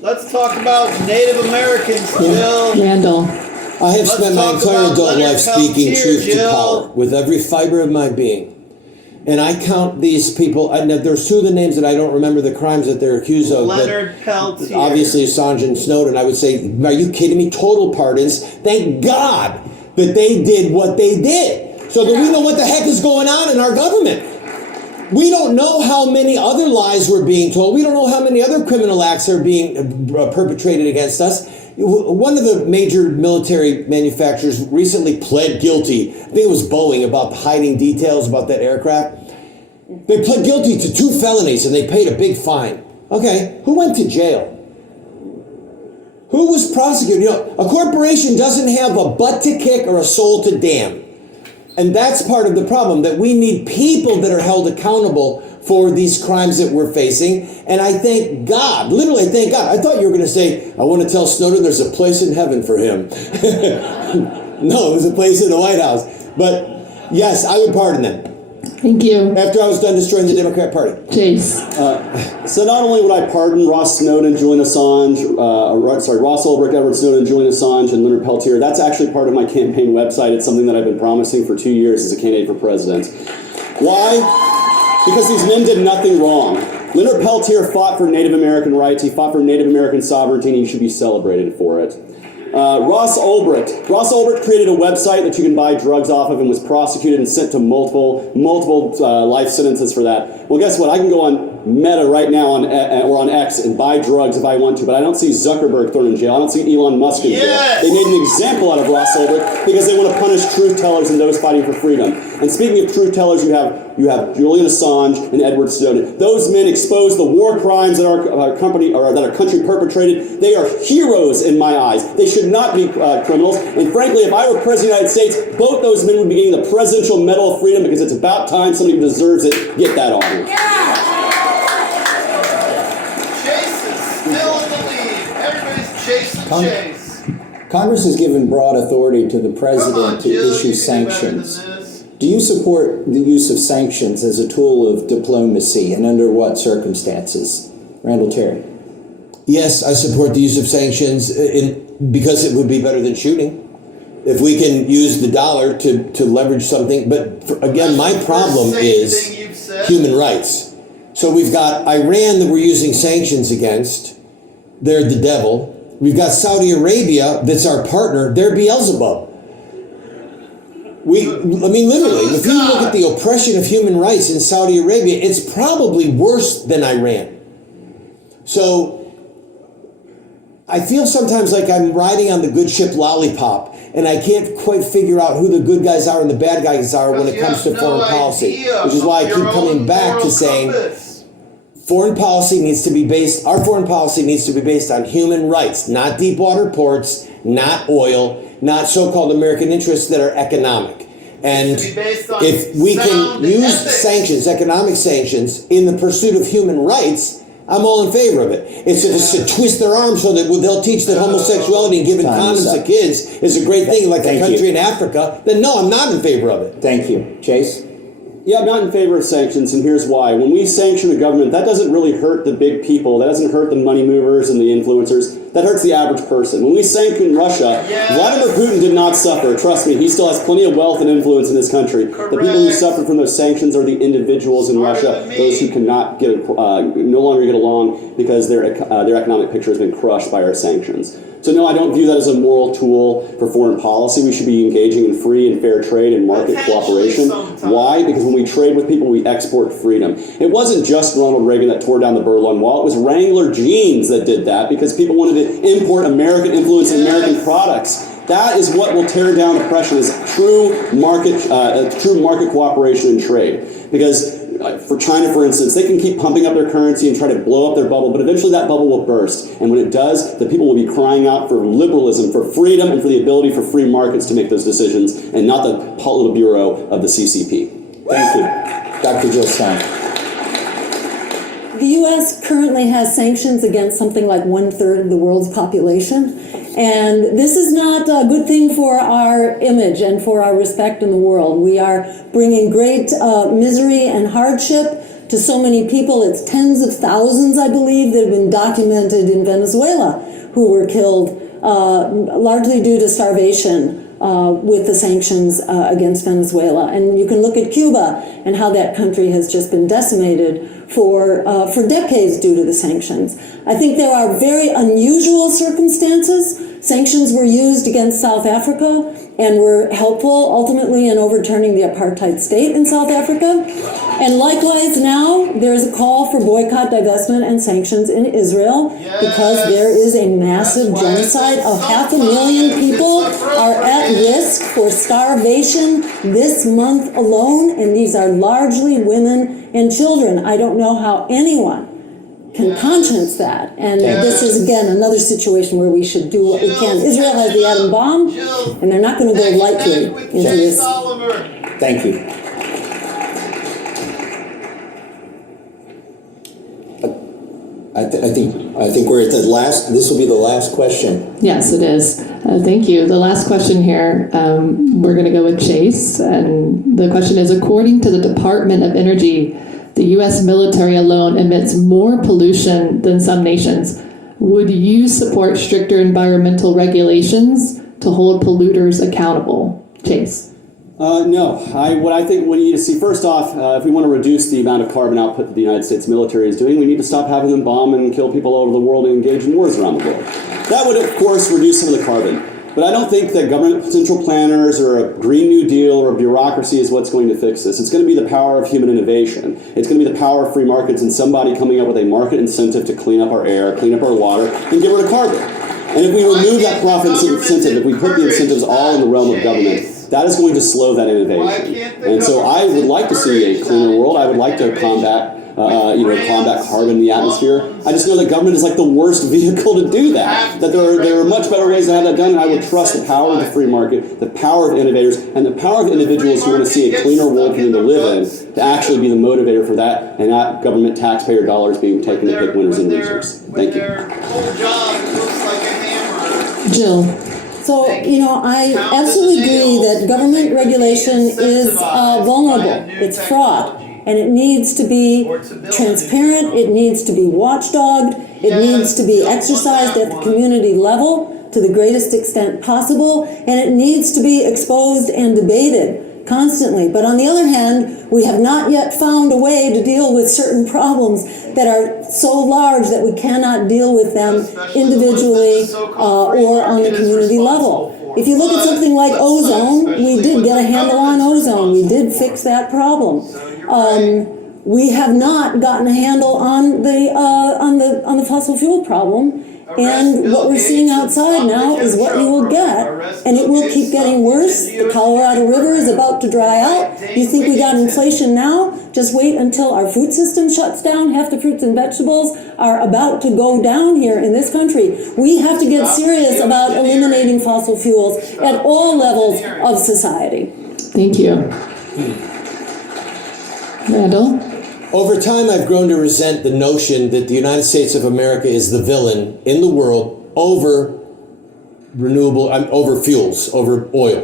Let's talk about Native Americans, Jill. Randall. I have spent my entire adult life speaking truth to power with every fiber of my being. And I count these people, and there's two of the names that I don't remember the crimes that they're accused of. Leonard Peltier. Obviously Assange and Snowden. I would say, are you kidding me? Total pardons. Thank God that they did what they did, so that we know what the heck is going on in our government. We don't know how many other lies were being told. We don't know how many other criminal acts are being perpetrated against us. One of the major military manufacturers recently pled guilty. I think it was Boeing, about hiding details about that aircraft. They pled guilty to 2 felonies and they paid a big fine. Okay, who went to jail? Who was prosecuted? A corporation doesn't have a butt to kick or a soul to damn. And that's part of the problem, that we need people that are held accountable for these crimes that we're facing. And I thank God, literally thank God. I thought you were going to say, I want to tell Snowden there's a place in heaven for him. No, there's a place in the White House. But yes, I would pardon them. Thank you. After I was done destroying the Democrat Party. Chase. So not only would I pardon Ross Snowden, Julian Assange, Ross Ulbricht, Edward Snowden, Julian Assange, and Leonard Peltier. That's actually part of my campaign website. It's something that I've been promising for 2 years as a candidate for president. Why? Because these men did nothing wrong. Leonard Peltier fought for Native American rights. He fought for Native American sovereignty, and he should be celebrated for it. Ross Ulbricht. Ross Ulbricht created a website that you can buy drugs off of and was prosecuted and sent to multiple life sentences for that. Well, guess what? I can go on Meta right now or on X and buy drugs if I want to, but I don't see Zuckerberg thrown in jail. I don't see Elon Musk in jail. They made an example out of Ross Ulbricht because they want to punish truth tellers and those fighting for freedom. And speaking of truth tellers, you have Julian Assange and Edward Snowden. Those men expose the war crimes that our country perpetrated. They are heroes in my eyes. They should not be criminals. And frankly, if I were President of the United States, both those men would be getting the Presidential Medal of Freedom because it's about time somebody who deserves it get that honor. Chase is still in the lead. Everybody's chasing Chase. Congress has given broad authority to the Come president on, to Jill, issue you can do better than sanctions. this. Do you support the use of sanctions as a tool of diplomacy, and under what circumstances? Randall Terry. Yes, I support the use of sanctions because it would be better than shooting. If we can use the dollar to leverage something. But again, my problem is human rights. So we've got Iran that we're using sanctions against. They're the devil. We've got Saudi Arabia that's our partner. They're Beelzebub. Literally, if you look at the oppression of human rights in Saudi Arabia, it's probably worse than Iran. So I feel sometimes like I'm riding on the good ship Lollipop, and I can't quite figure out who the good guys are and the bad guys are when it comes to foreign policy, which is why I keep coming back to saying our foreign policy needs to be based on human rights, not deep water ports, not oil, not so-called American interests that are economic. And if we can use sanctions, economic sanctions, in the pursuit of human rights, I'm all in favor of it. It's just to twist their arms so that they'll teach that homosexuality and giving condoms to kids is a great thing, like a country in Africa. Then no, I'm not in favor of it. Thank you. Chase? Yeah, I'm not in favor of sanctions, and here's why. When we sanction the government, that doesn't really hurt the big people. That doesn't hurt the money movers and the influencers. That hurts the average person. When we sanction Russia, Vladimir Putin did not suffer. Trust me, he still has plenty of wealth and influence in this country. The people who suffer from those sanctions are the individuals in Russia, those who cannot no longer get along because their economic picture has been crushed by our sanctions. So no, I don't view that as a moral tool for foreign policy. We should be engaging in free and fair trade and market cooperation. Why? Because when we trade with people, we export freedom. It wasn't just Ronald Reagan that tore down the Berlin Wall. It was Wrangler Jeans that did that because people wanted to import American influence and American products. That is what will tear down oppression, is true market cooperation and trade. Because for China, for instance, they can keep pumping up their currency and try to blow up their bubble, but eventually that bubble will burst. And when it does, the people will be crying out for liberalism, for freedom, and for the ability for free markets to make those decisions, and not the Politburo of the CCP. Thank you. Dr. Jill Stein. The U.S. currently has sanctions against something like 1/3 of the world's population. And this is not a good thing for our image and for our respect in the world. We are bringing great misery and hardship to so many people. It's tens of thousands, I believe, that have been documented in Venezuela who were killed largely due to starvation with the sanctions against Venezuela. And you can look at Cuba and how that country has just been decimated for decades due to the sanctions. I think there are very unusual circumstances. Sanctions were used against South Africa and were helpful ultimately in overturning the apartheid state in South Africa. And likewise now, there is a call for boycott, divestment, and sanctions in Israel because there is a massive genocide of 500,000 people are at risk for starvation this month alone, and these are largely women and children. I don't know how anyone can conscience that. And this is, again, another situation where we should do what we can. Israel has the atom bomb, and they're not going to go lightly into this. Thank you. I think we're at the last, this will be the last question. Yes, it is. Thank you. The last question here, we're going to go with Chase. And the question is, according to the Department of Energy, the U.S. military alone emits more pollution than some nations. Would you support stricter environmental regulations to hold polluters accountable? Chase. No. What I think we need to see, first off, if we want to reduce the amount of carbon output that the United States military is doing, we need to stop having them bomb and kill people all over the world and engage in wars around the world. That would, of course, reduce some of the carbon. But I don't think that government central planners or a Green New Deal or a bureaucracy is what's going to fix this. It's going to be the power of human innovation. It's going to be the power of free markets and somebody coming up with a market incentive to clean up our air, clean up our water, and get rid of carbon. And if we remove that profit incentive, if we put the incentives all in the realm of government, that is going to slow that innovation. And so I would like to see a cleaner world. I would like to combat carbon in the atmosphere. I just know that government is like the worst vehicle to do that. That there are much better ways to have that done, and I would trust the power of the free market, the power of innovators, and the power of individuals who want to see a cleaner world for them to live in, to actually be the motivator for that, and not government taxpayer dollars being taken to pick winners and losers. Thank you. Jill. So, I absolutely agree that government regulation is vulnerable. It's fraught. And it needs to be transparent. It needs to be watchdogged. It needs to be exercised at the community level to the greatest extent possible. And it needs to be exposed and debated constantly. But on the other hand, we have not yet found a way to deal with certain problems that are so large that we cannot deal with them individually or on the community level. If you look at something like ozone, we did get a handle on ozone. We did fix that problem. We have not gotten a handle on the fossil fuel problem. And what we're seeing outside now is what you will get, and it will keep getting worse. The Colorado River is about to dry out. You think we got inflation now? Just wait until our food system shuts down. Half the fruits and vegetables are about to go down here in this country. We have to get serious about eliminating fossil fuels at all levels of society. Thank you. Randall? Over time, I've grown to resent the notion that the United States of America is the villain in the world over fuels, over oil.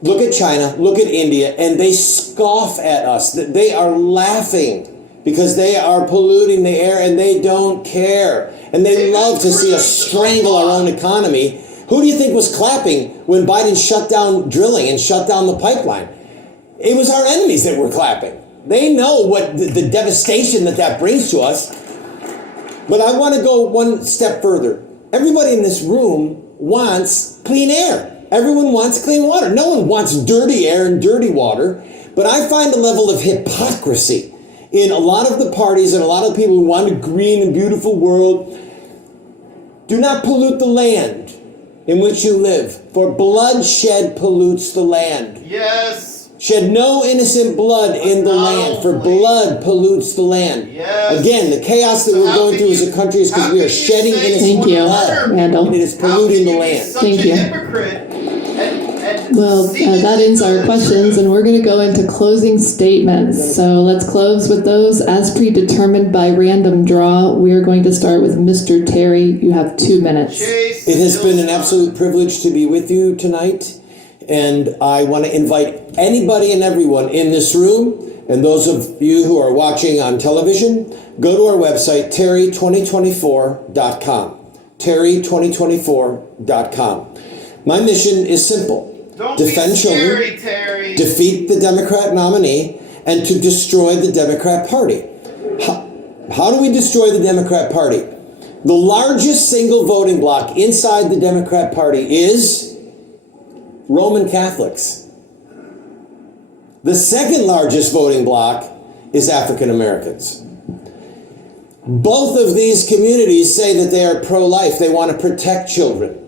Look at China, look at India, and they scoff at us. They are laughing because they are polluting the air and they don't care. And they love to see us strangle our own economy. Who do you think was clapping when Biden shut down drilling and shut down the pipeline? It was our enemies that were clapping. They know what the devastation that brings to us. But I want to go one step further. Everybody in this room wants clean air. Everyone wants clean water. No one wants dirty air and dirty water. But I find a level of hypocrisy in a lot of the parties and a lot of people who want a green and beautiful world. Do not pollute the land in which you live, for bloodshed pollutes the land. Yes. Shed no innocent blood in the land, for blood pollutes the land. Yes. Again, the chaos that we're going through as a country is because we are shedding innocent blood, Randall. and it is polluting the land. Thank you. Well, that ends our questions, and we're going to go into closing statements. So let's close with those as predetermined by random draw. We are going to start with Mr. Terry. You have 2 minutes. It has been an absolute privilege to be with you tonight. And I want to invite anybody and everyone in this room, and those of you who are watching on television, go to our website, terry2024.com. terry2024.com. My mission is simple. Defend children, defeat the Democrat nominee, and to destroy the Democrat Party. How do we destroy the Democrat Party? The largest single voting bloc inside the Democrat Party is Roman Catholics. The second largest voting bloc is African Americans. Both of these communities say that they are pro-life. They want to protect children.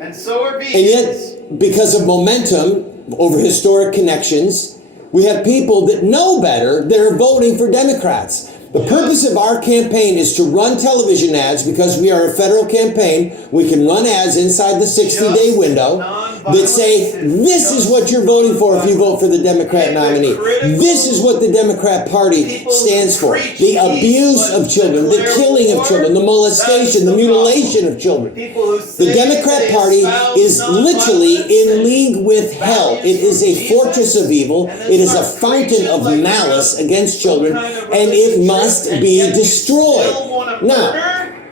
And so are vegans. And yet, because of momentum over historic connections, we have people that know better that are voting for Democrats. The purpose of our campaign is to run television ads because we are a federal campaign. We can run ads inside the 60-day window that say, this is what you're voting for if you vote for the Democrat nominee. This is what the Democrat Party stands for. The abuse of children, the killing of children, the molestation, the mutilation of children. The Democrat Party is literally in league with hell. It is a fortress of evil. It is a fountain of malice against children, and it must be destroyed. Now,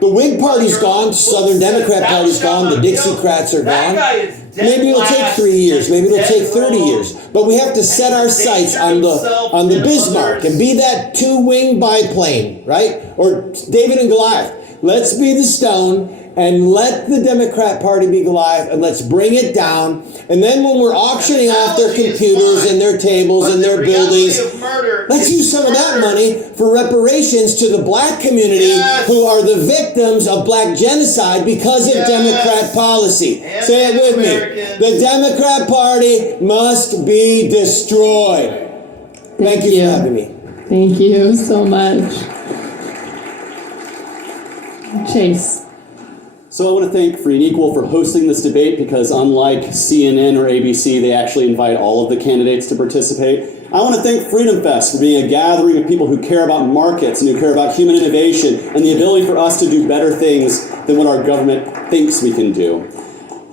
the Whig Party's gone, Southern Democrat Party's gone, the Dixiecrats are gone. Maybe it'll take 3 years. Maybe it'll take 30 years. But we have to set our sights on the Bismarck and be that two-wing biplane, right? Or David and Goliath. Let's be the stone and let the Democrat Party be Goliath, and let's bring it down. And then when we're auctioning off their computers and their tables and their buildings, let's use some of that money for reparations to the black community who are the victims of black genocide because of Democrat policy. Say it with me. The Democrat Party must be destroyed. Thank you for having me. Thank you so much. Chase. So I want to thank Free and Equal for hosting this debate because unlike CNN or ABC, they actually invite all of the candidates to participate. I want to thank Freedom Fest for being a gathering of people who care about markets and who care about human innovation and the ability for us to do better things than what our government thinks we can do.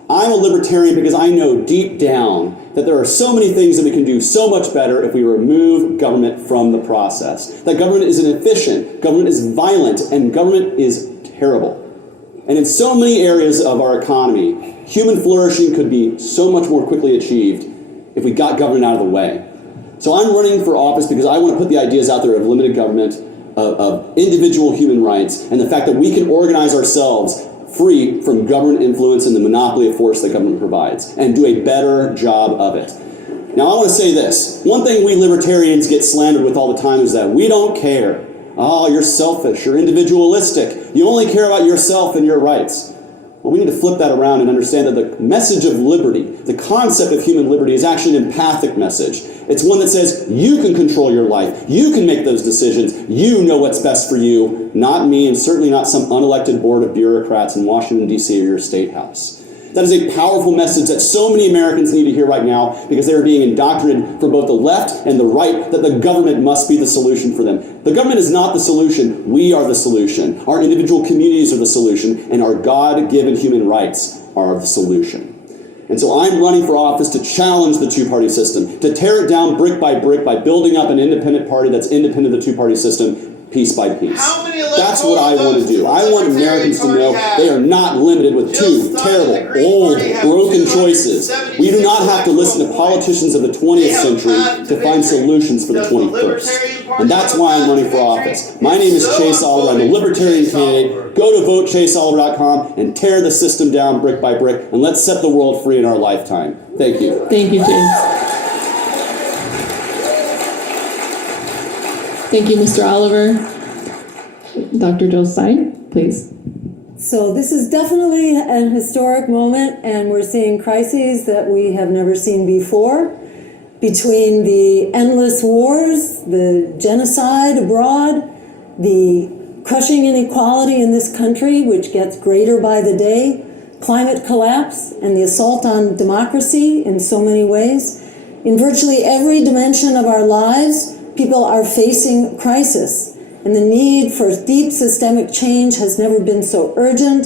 I'm a libertarian because I know deep down that there are so many things that we can do so much better if we remove government from the process. That government is inefficient, government is violent, and government is terrible. And in so many areas of our economy, human flourishing could be so much more quickly achieved if we got government out of the way. So I'm running for office because I want to put the ideas out there of limited government, of individual human rights, and the fact that we can organize ourselves free from government influence and the monopoly of force that government provides, and do a better job of it. Now I want to say this. One thing we libertarians get slandered with all the time is that we don't care. Oh, you're selfish, you're individualistic, you only care about yourself and your rights. Well, we need to flip that around and understand that the message of liberty, the concept of human liberty, is actually an empathic message. It's one that says you can control your life, you can make those decisions, you know what's best for you, not me, and certainly not some unelected board of bureaucrats in Washington, D.C. or your state house. That is a powerful message that so many Americans need to hear right now because they are being indoctrinated from both the left and the right that the government must be the solution for them. The government is not the solution. We are the solution. Our individual communities are the solution, and our God-given human rights are the solution. And so I'm running for office to challenge the two-party system, to tear it down brick by building up an independent party that's independent of the two-party system, piece by piece. That's what I want to do. I want Americans to know they are not limited with two terrible, old, broken choices. We do not have to listen to politicians of the 20th century to find solutions for the 21st. And that's why I'm running for office. My name is Chase Oliver. I'm a libertarian candidate. Go to votechaseoliver.com and tear the system down brick by brick, and let's set the world free in our lifetime. Thank you. Thank you, Chase. Thank you, Mr. Oliver. Dr. Jill Stein, please. So this is definitely an historic moment, and we're seeing crises that we have never seen before. Between the endless wars, the genocide abroad, the crushing inequality in this country, which gets greater by the day, climate collapse, and the assault on democracy in so many ways. In virtually every dimension of our lives, people are facing crisis, and the need for deep systemic change has never been so urgent,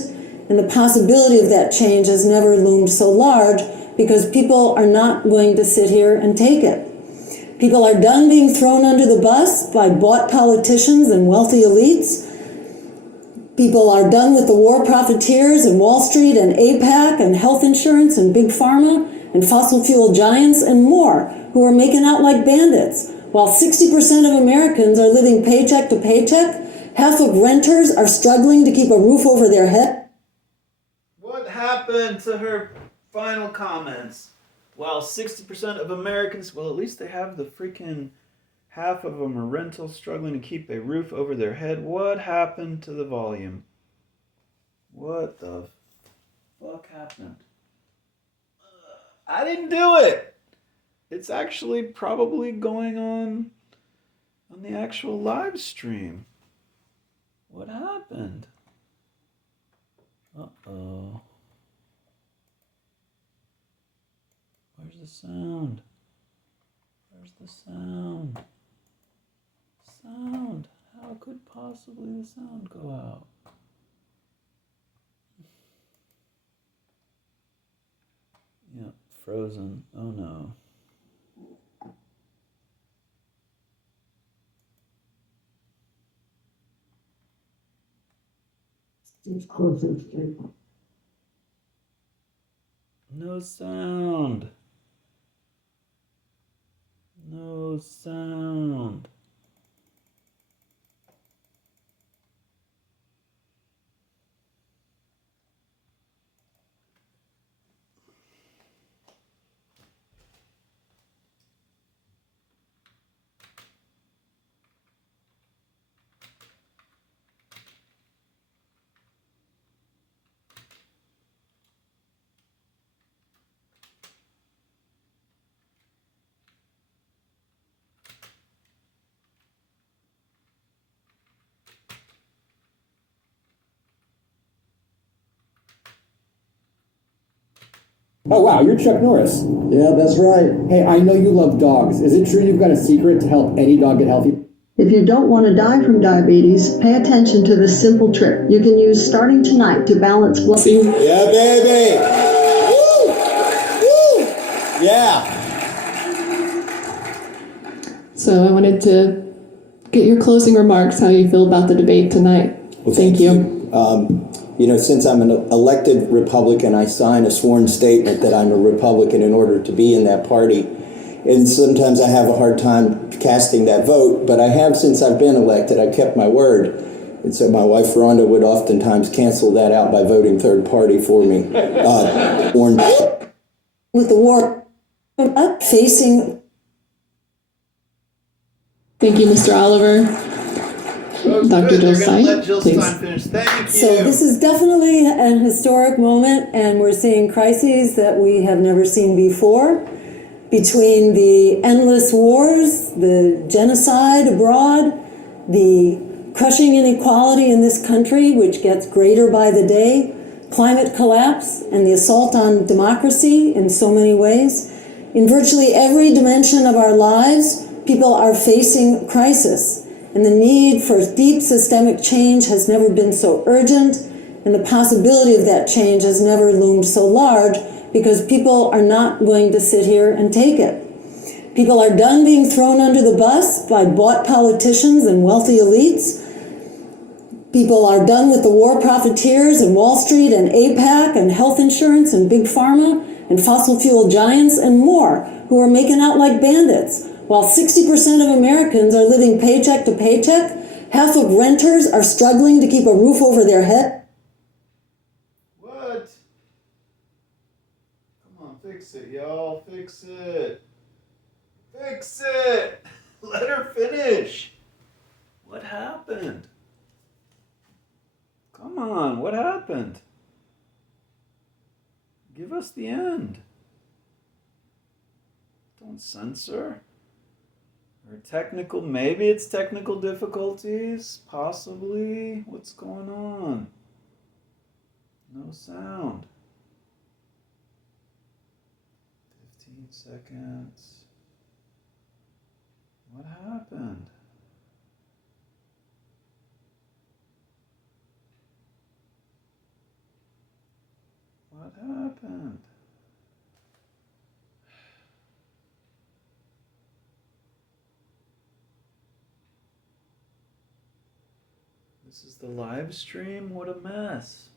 and the possibility of that change has never loomed so large because people are not going to sit here and take it. People are done being thrown under the bus by bought politicians and wealthy elites. People are done with the war profiteers and Wall Street and AIPAC and health insurance and big pharma and fossil fuel giants and more who are making out like bandits. While 60% of Americans are living paycheck to paycheck, half of renters are struggling to keep a roof over their head. What happened to her final comments? While 60% of Americans, well, at least they have the freaking half of them are rentals struggling to keep a roof over their head. What happened to the volume? What the fuck happened? I didn't do it! It's actually probably going on the actual live stream. What happened? Uh-oh. Where's the sound? Where's the sound? Sound. How could possibly the sound go out? Yep, frozen. Oh no. No sound. No sound. Oh wow, you're Chuck Norris. Yeah, that's right. Hey, I know you love dogs. Is it true you've got a secret to help any dog get healthy? If you don't want to die from diabetes, pay attention to this simple trick you can use starting tonight to balance blood. Yeah, baby. Woo! Woo! Yeah. So I wanted to get your closing remarks, how you feel about the debate tonight. Well, Thank you. You know, since I'm an elected Republican, I sign a sworn statement that I'm a Republican in order to be in that party. And sometimes I have a hard time casting that vote, but I have since I've been elected. I've kept my word. And so my wife, Rhonda, would oftentimes cancel that out by voting third party for me. With the war facing. Thank you, Mr. Oliver. Dr. Jill Stein, Let Jill please. Stein finish. Thank you. So this is definitely an historic moment, and we're seeing crises that we have never seen before. Between the endless wars, the genocide abroad, the crushing inequality in this country, which gets greater by the day, climate collapse, and the assault on democracy in so many ways. In virtually every dimension of our lives, people are facing crisis. And the need for deep systemic change has never been so urgent, and the possibility of that change has never loomed so large, because people are not going to sit here and take it. People are done being thrown under the bus by bought politicians and wealthy elites. People are done with the war profiteers and Wall Street and AIPAC and health insurance and big pharma and fossil fuel giants and more, who are making out like bandits. While 60% of Americans are living paycheck to paycheck, half of renters are struggling to keep a roof over their head. What? Come on, fix it, y'all. Fix it. Fix it. Let her finish. What happened? Come on, what happened? Give us the end. Don't censor. Or technical, maybe it's technical difficulties, possibly. What's going on? No sound. 15 seconds. What happened? What happened? This is the live stream? What a mess.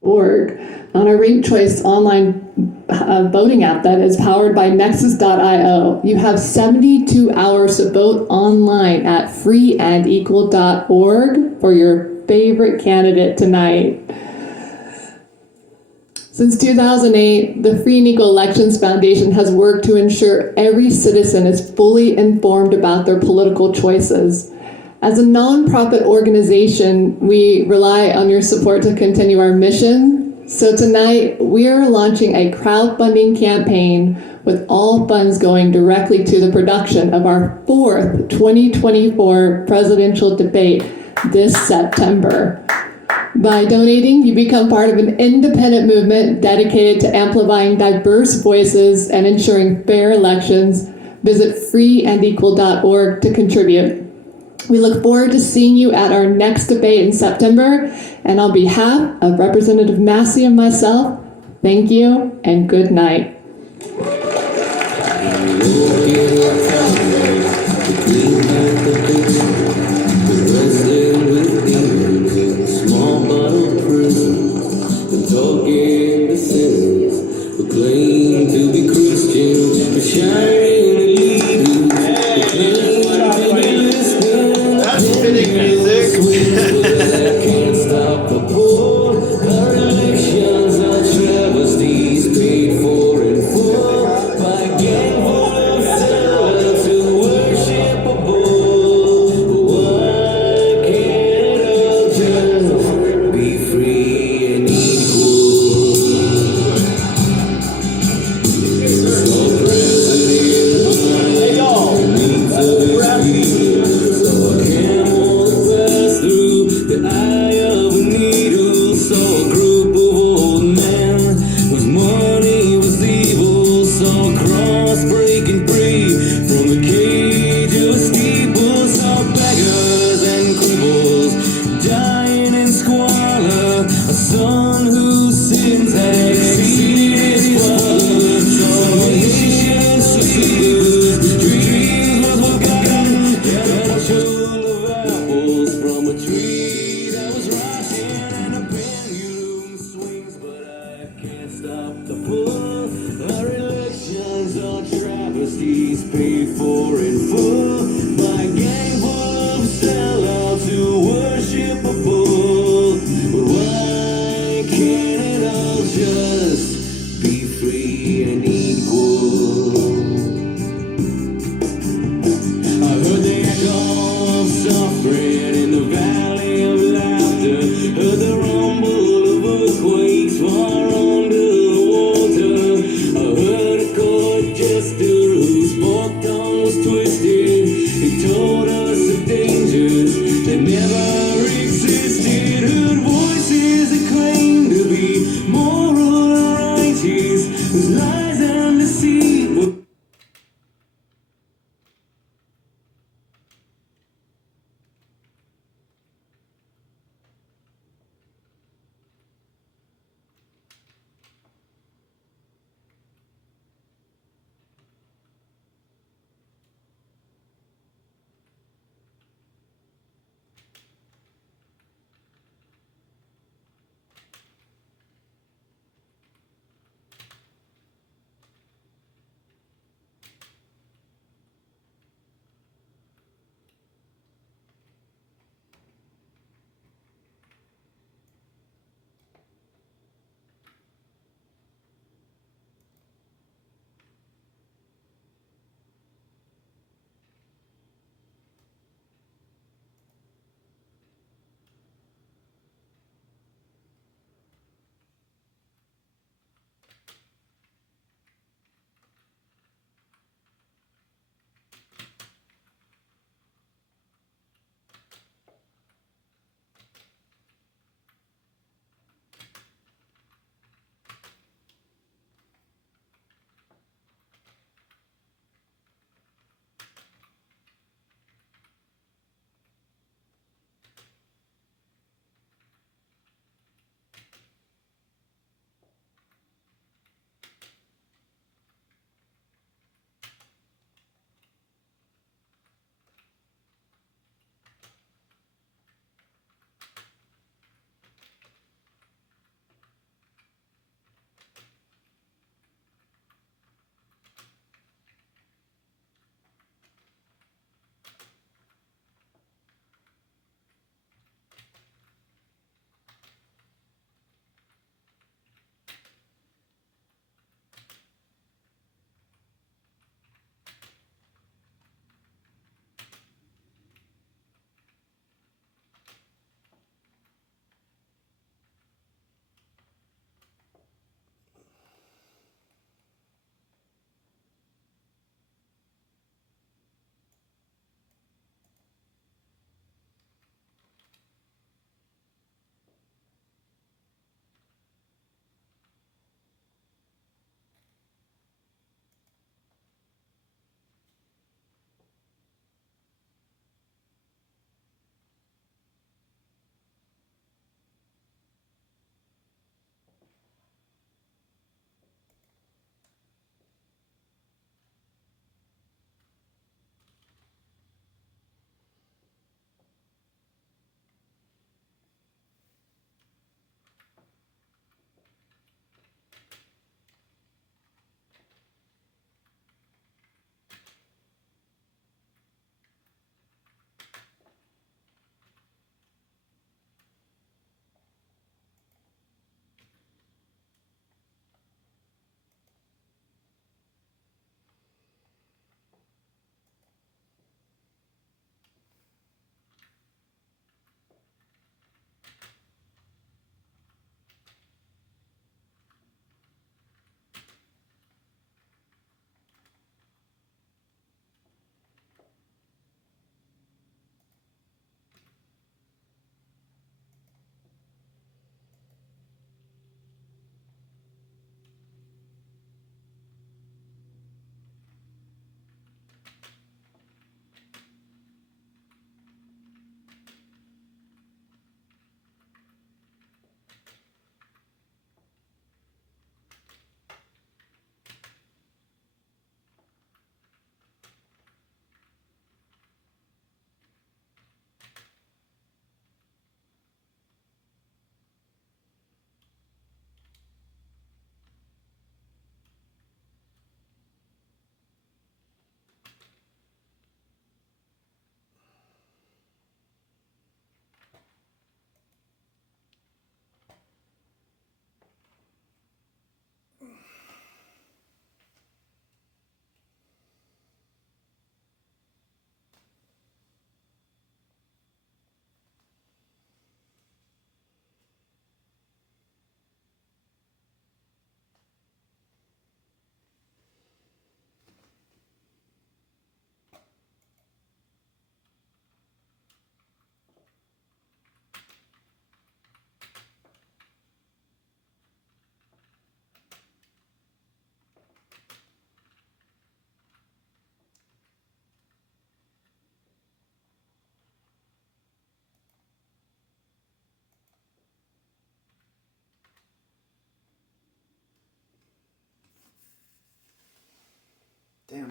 Org on a ranked choice online voting app that is powered by Nexus.io. You have 72 hours to vote online at freeandequal.org for your favorite candidate tonight. Since 2008, the Free and Equal Elections Foundation has worked to ensure every citizen is fully informed about their political choices. As a nonprofit organization, we rely on your support to continue our mission. So tonight, we are launching a crowdfunding campaign with all funds going directly to the production of our fourth 2024 presidential debate this September. By donating, you become part of an independent movement dedicated to amplifying diverse voices and ensuring fair elections. Visit freeandequal.org to contribute. We look forward to seeing you at our next debate in September, and on behalf of Representative Massey and myself, thank you and good night. That's fitting music.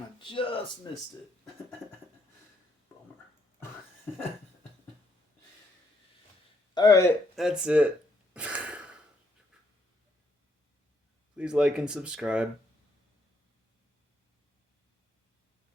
I just missed it. Bummer. Alright, that's it. Please like and subscribe.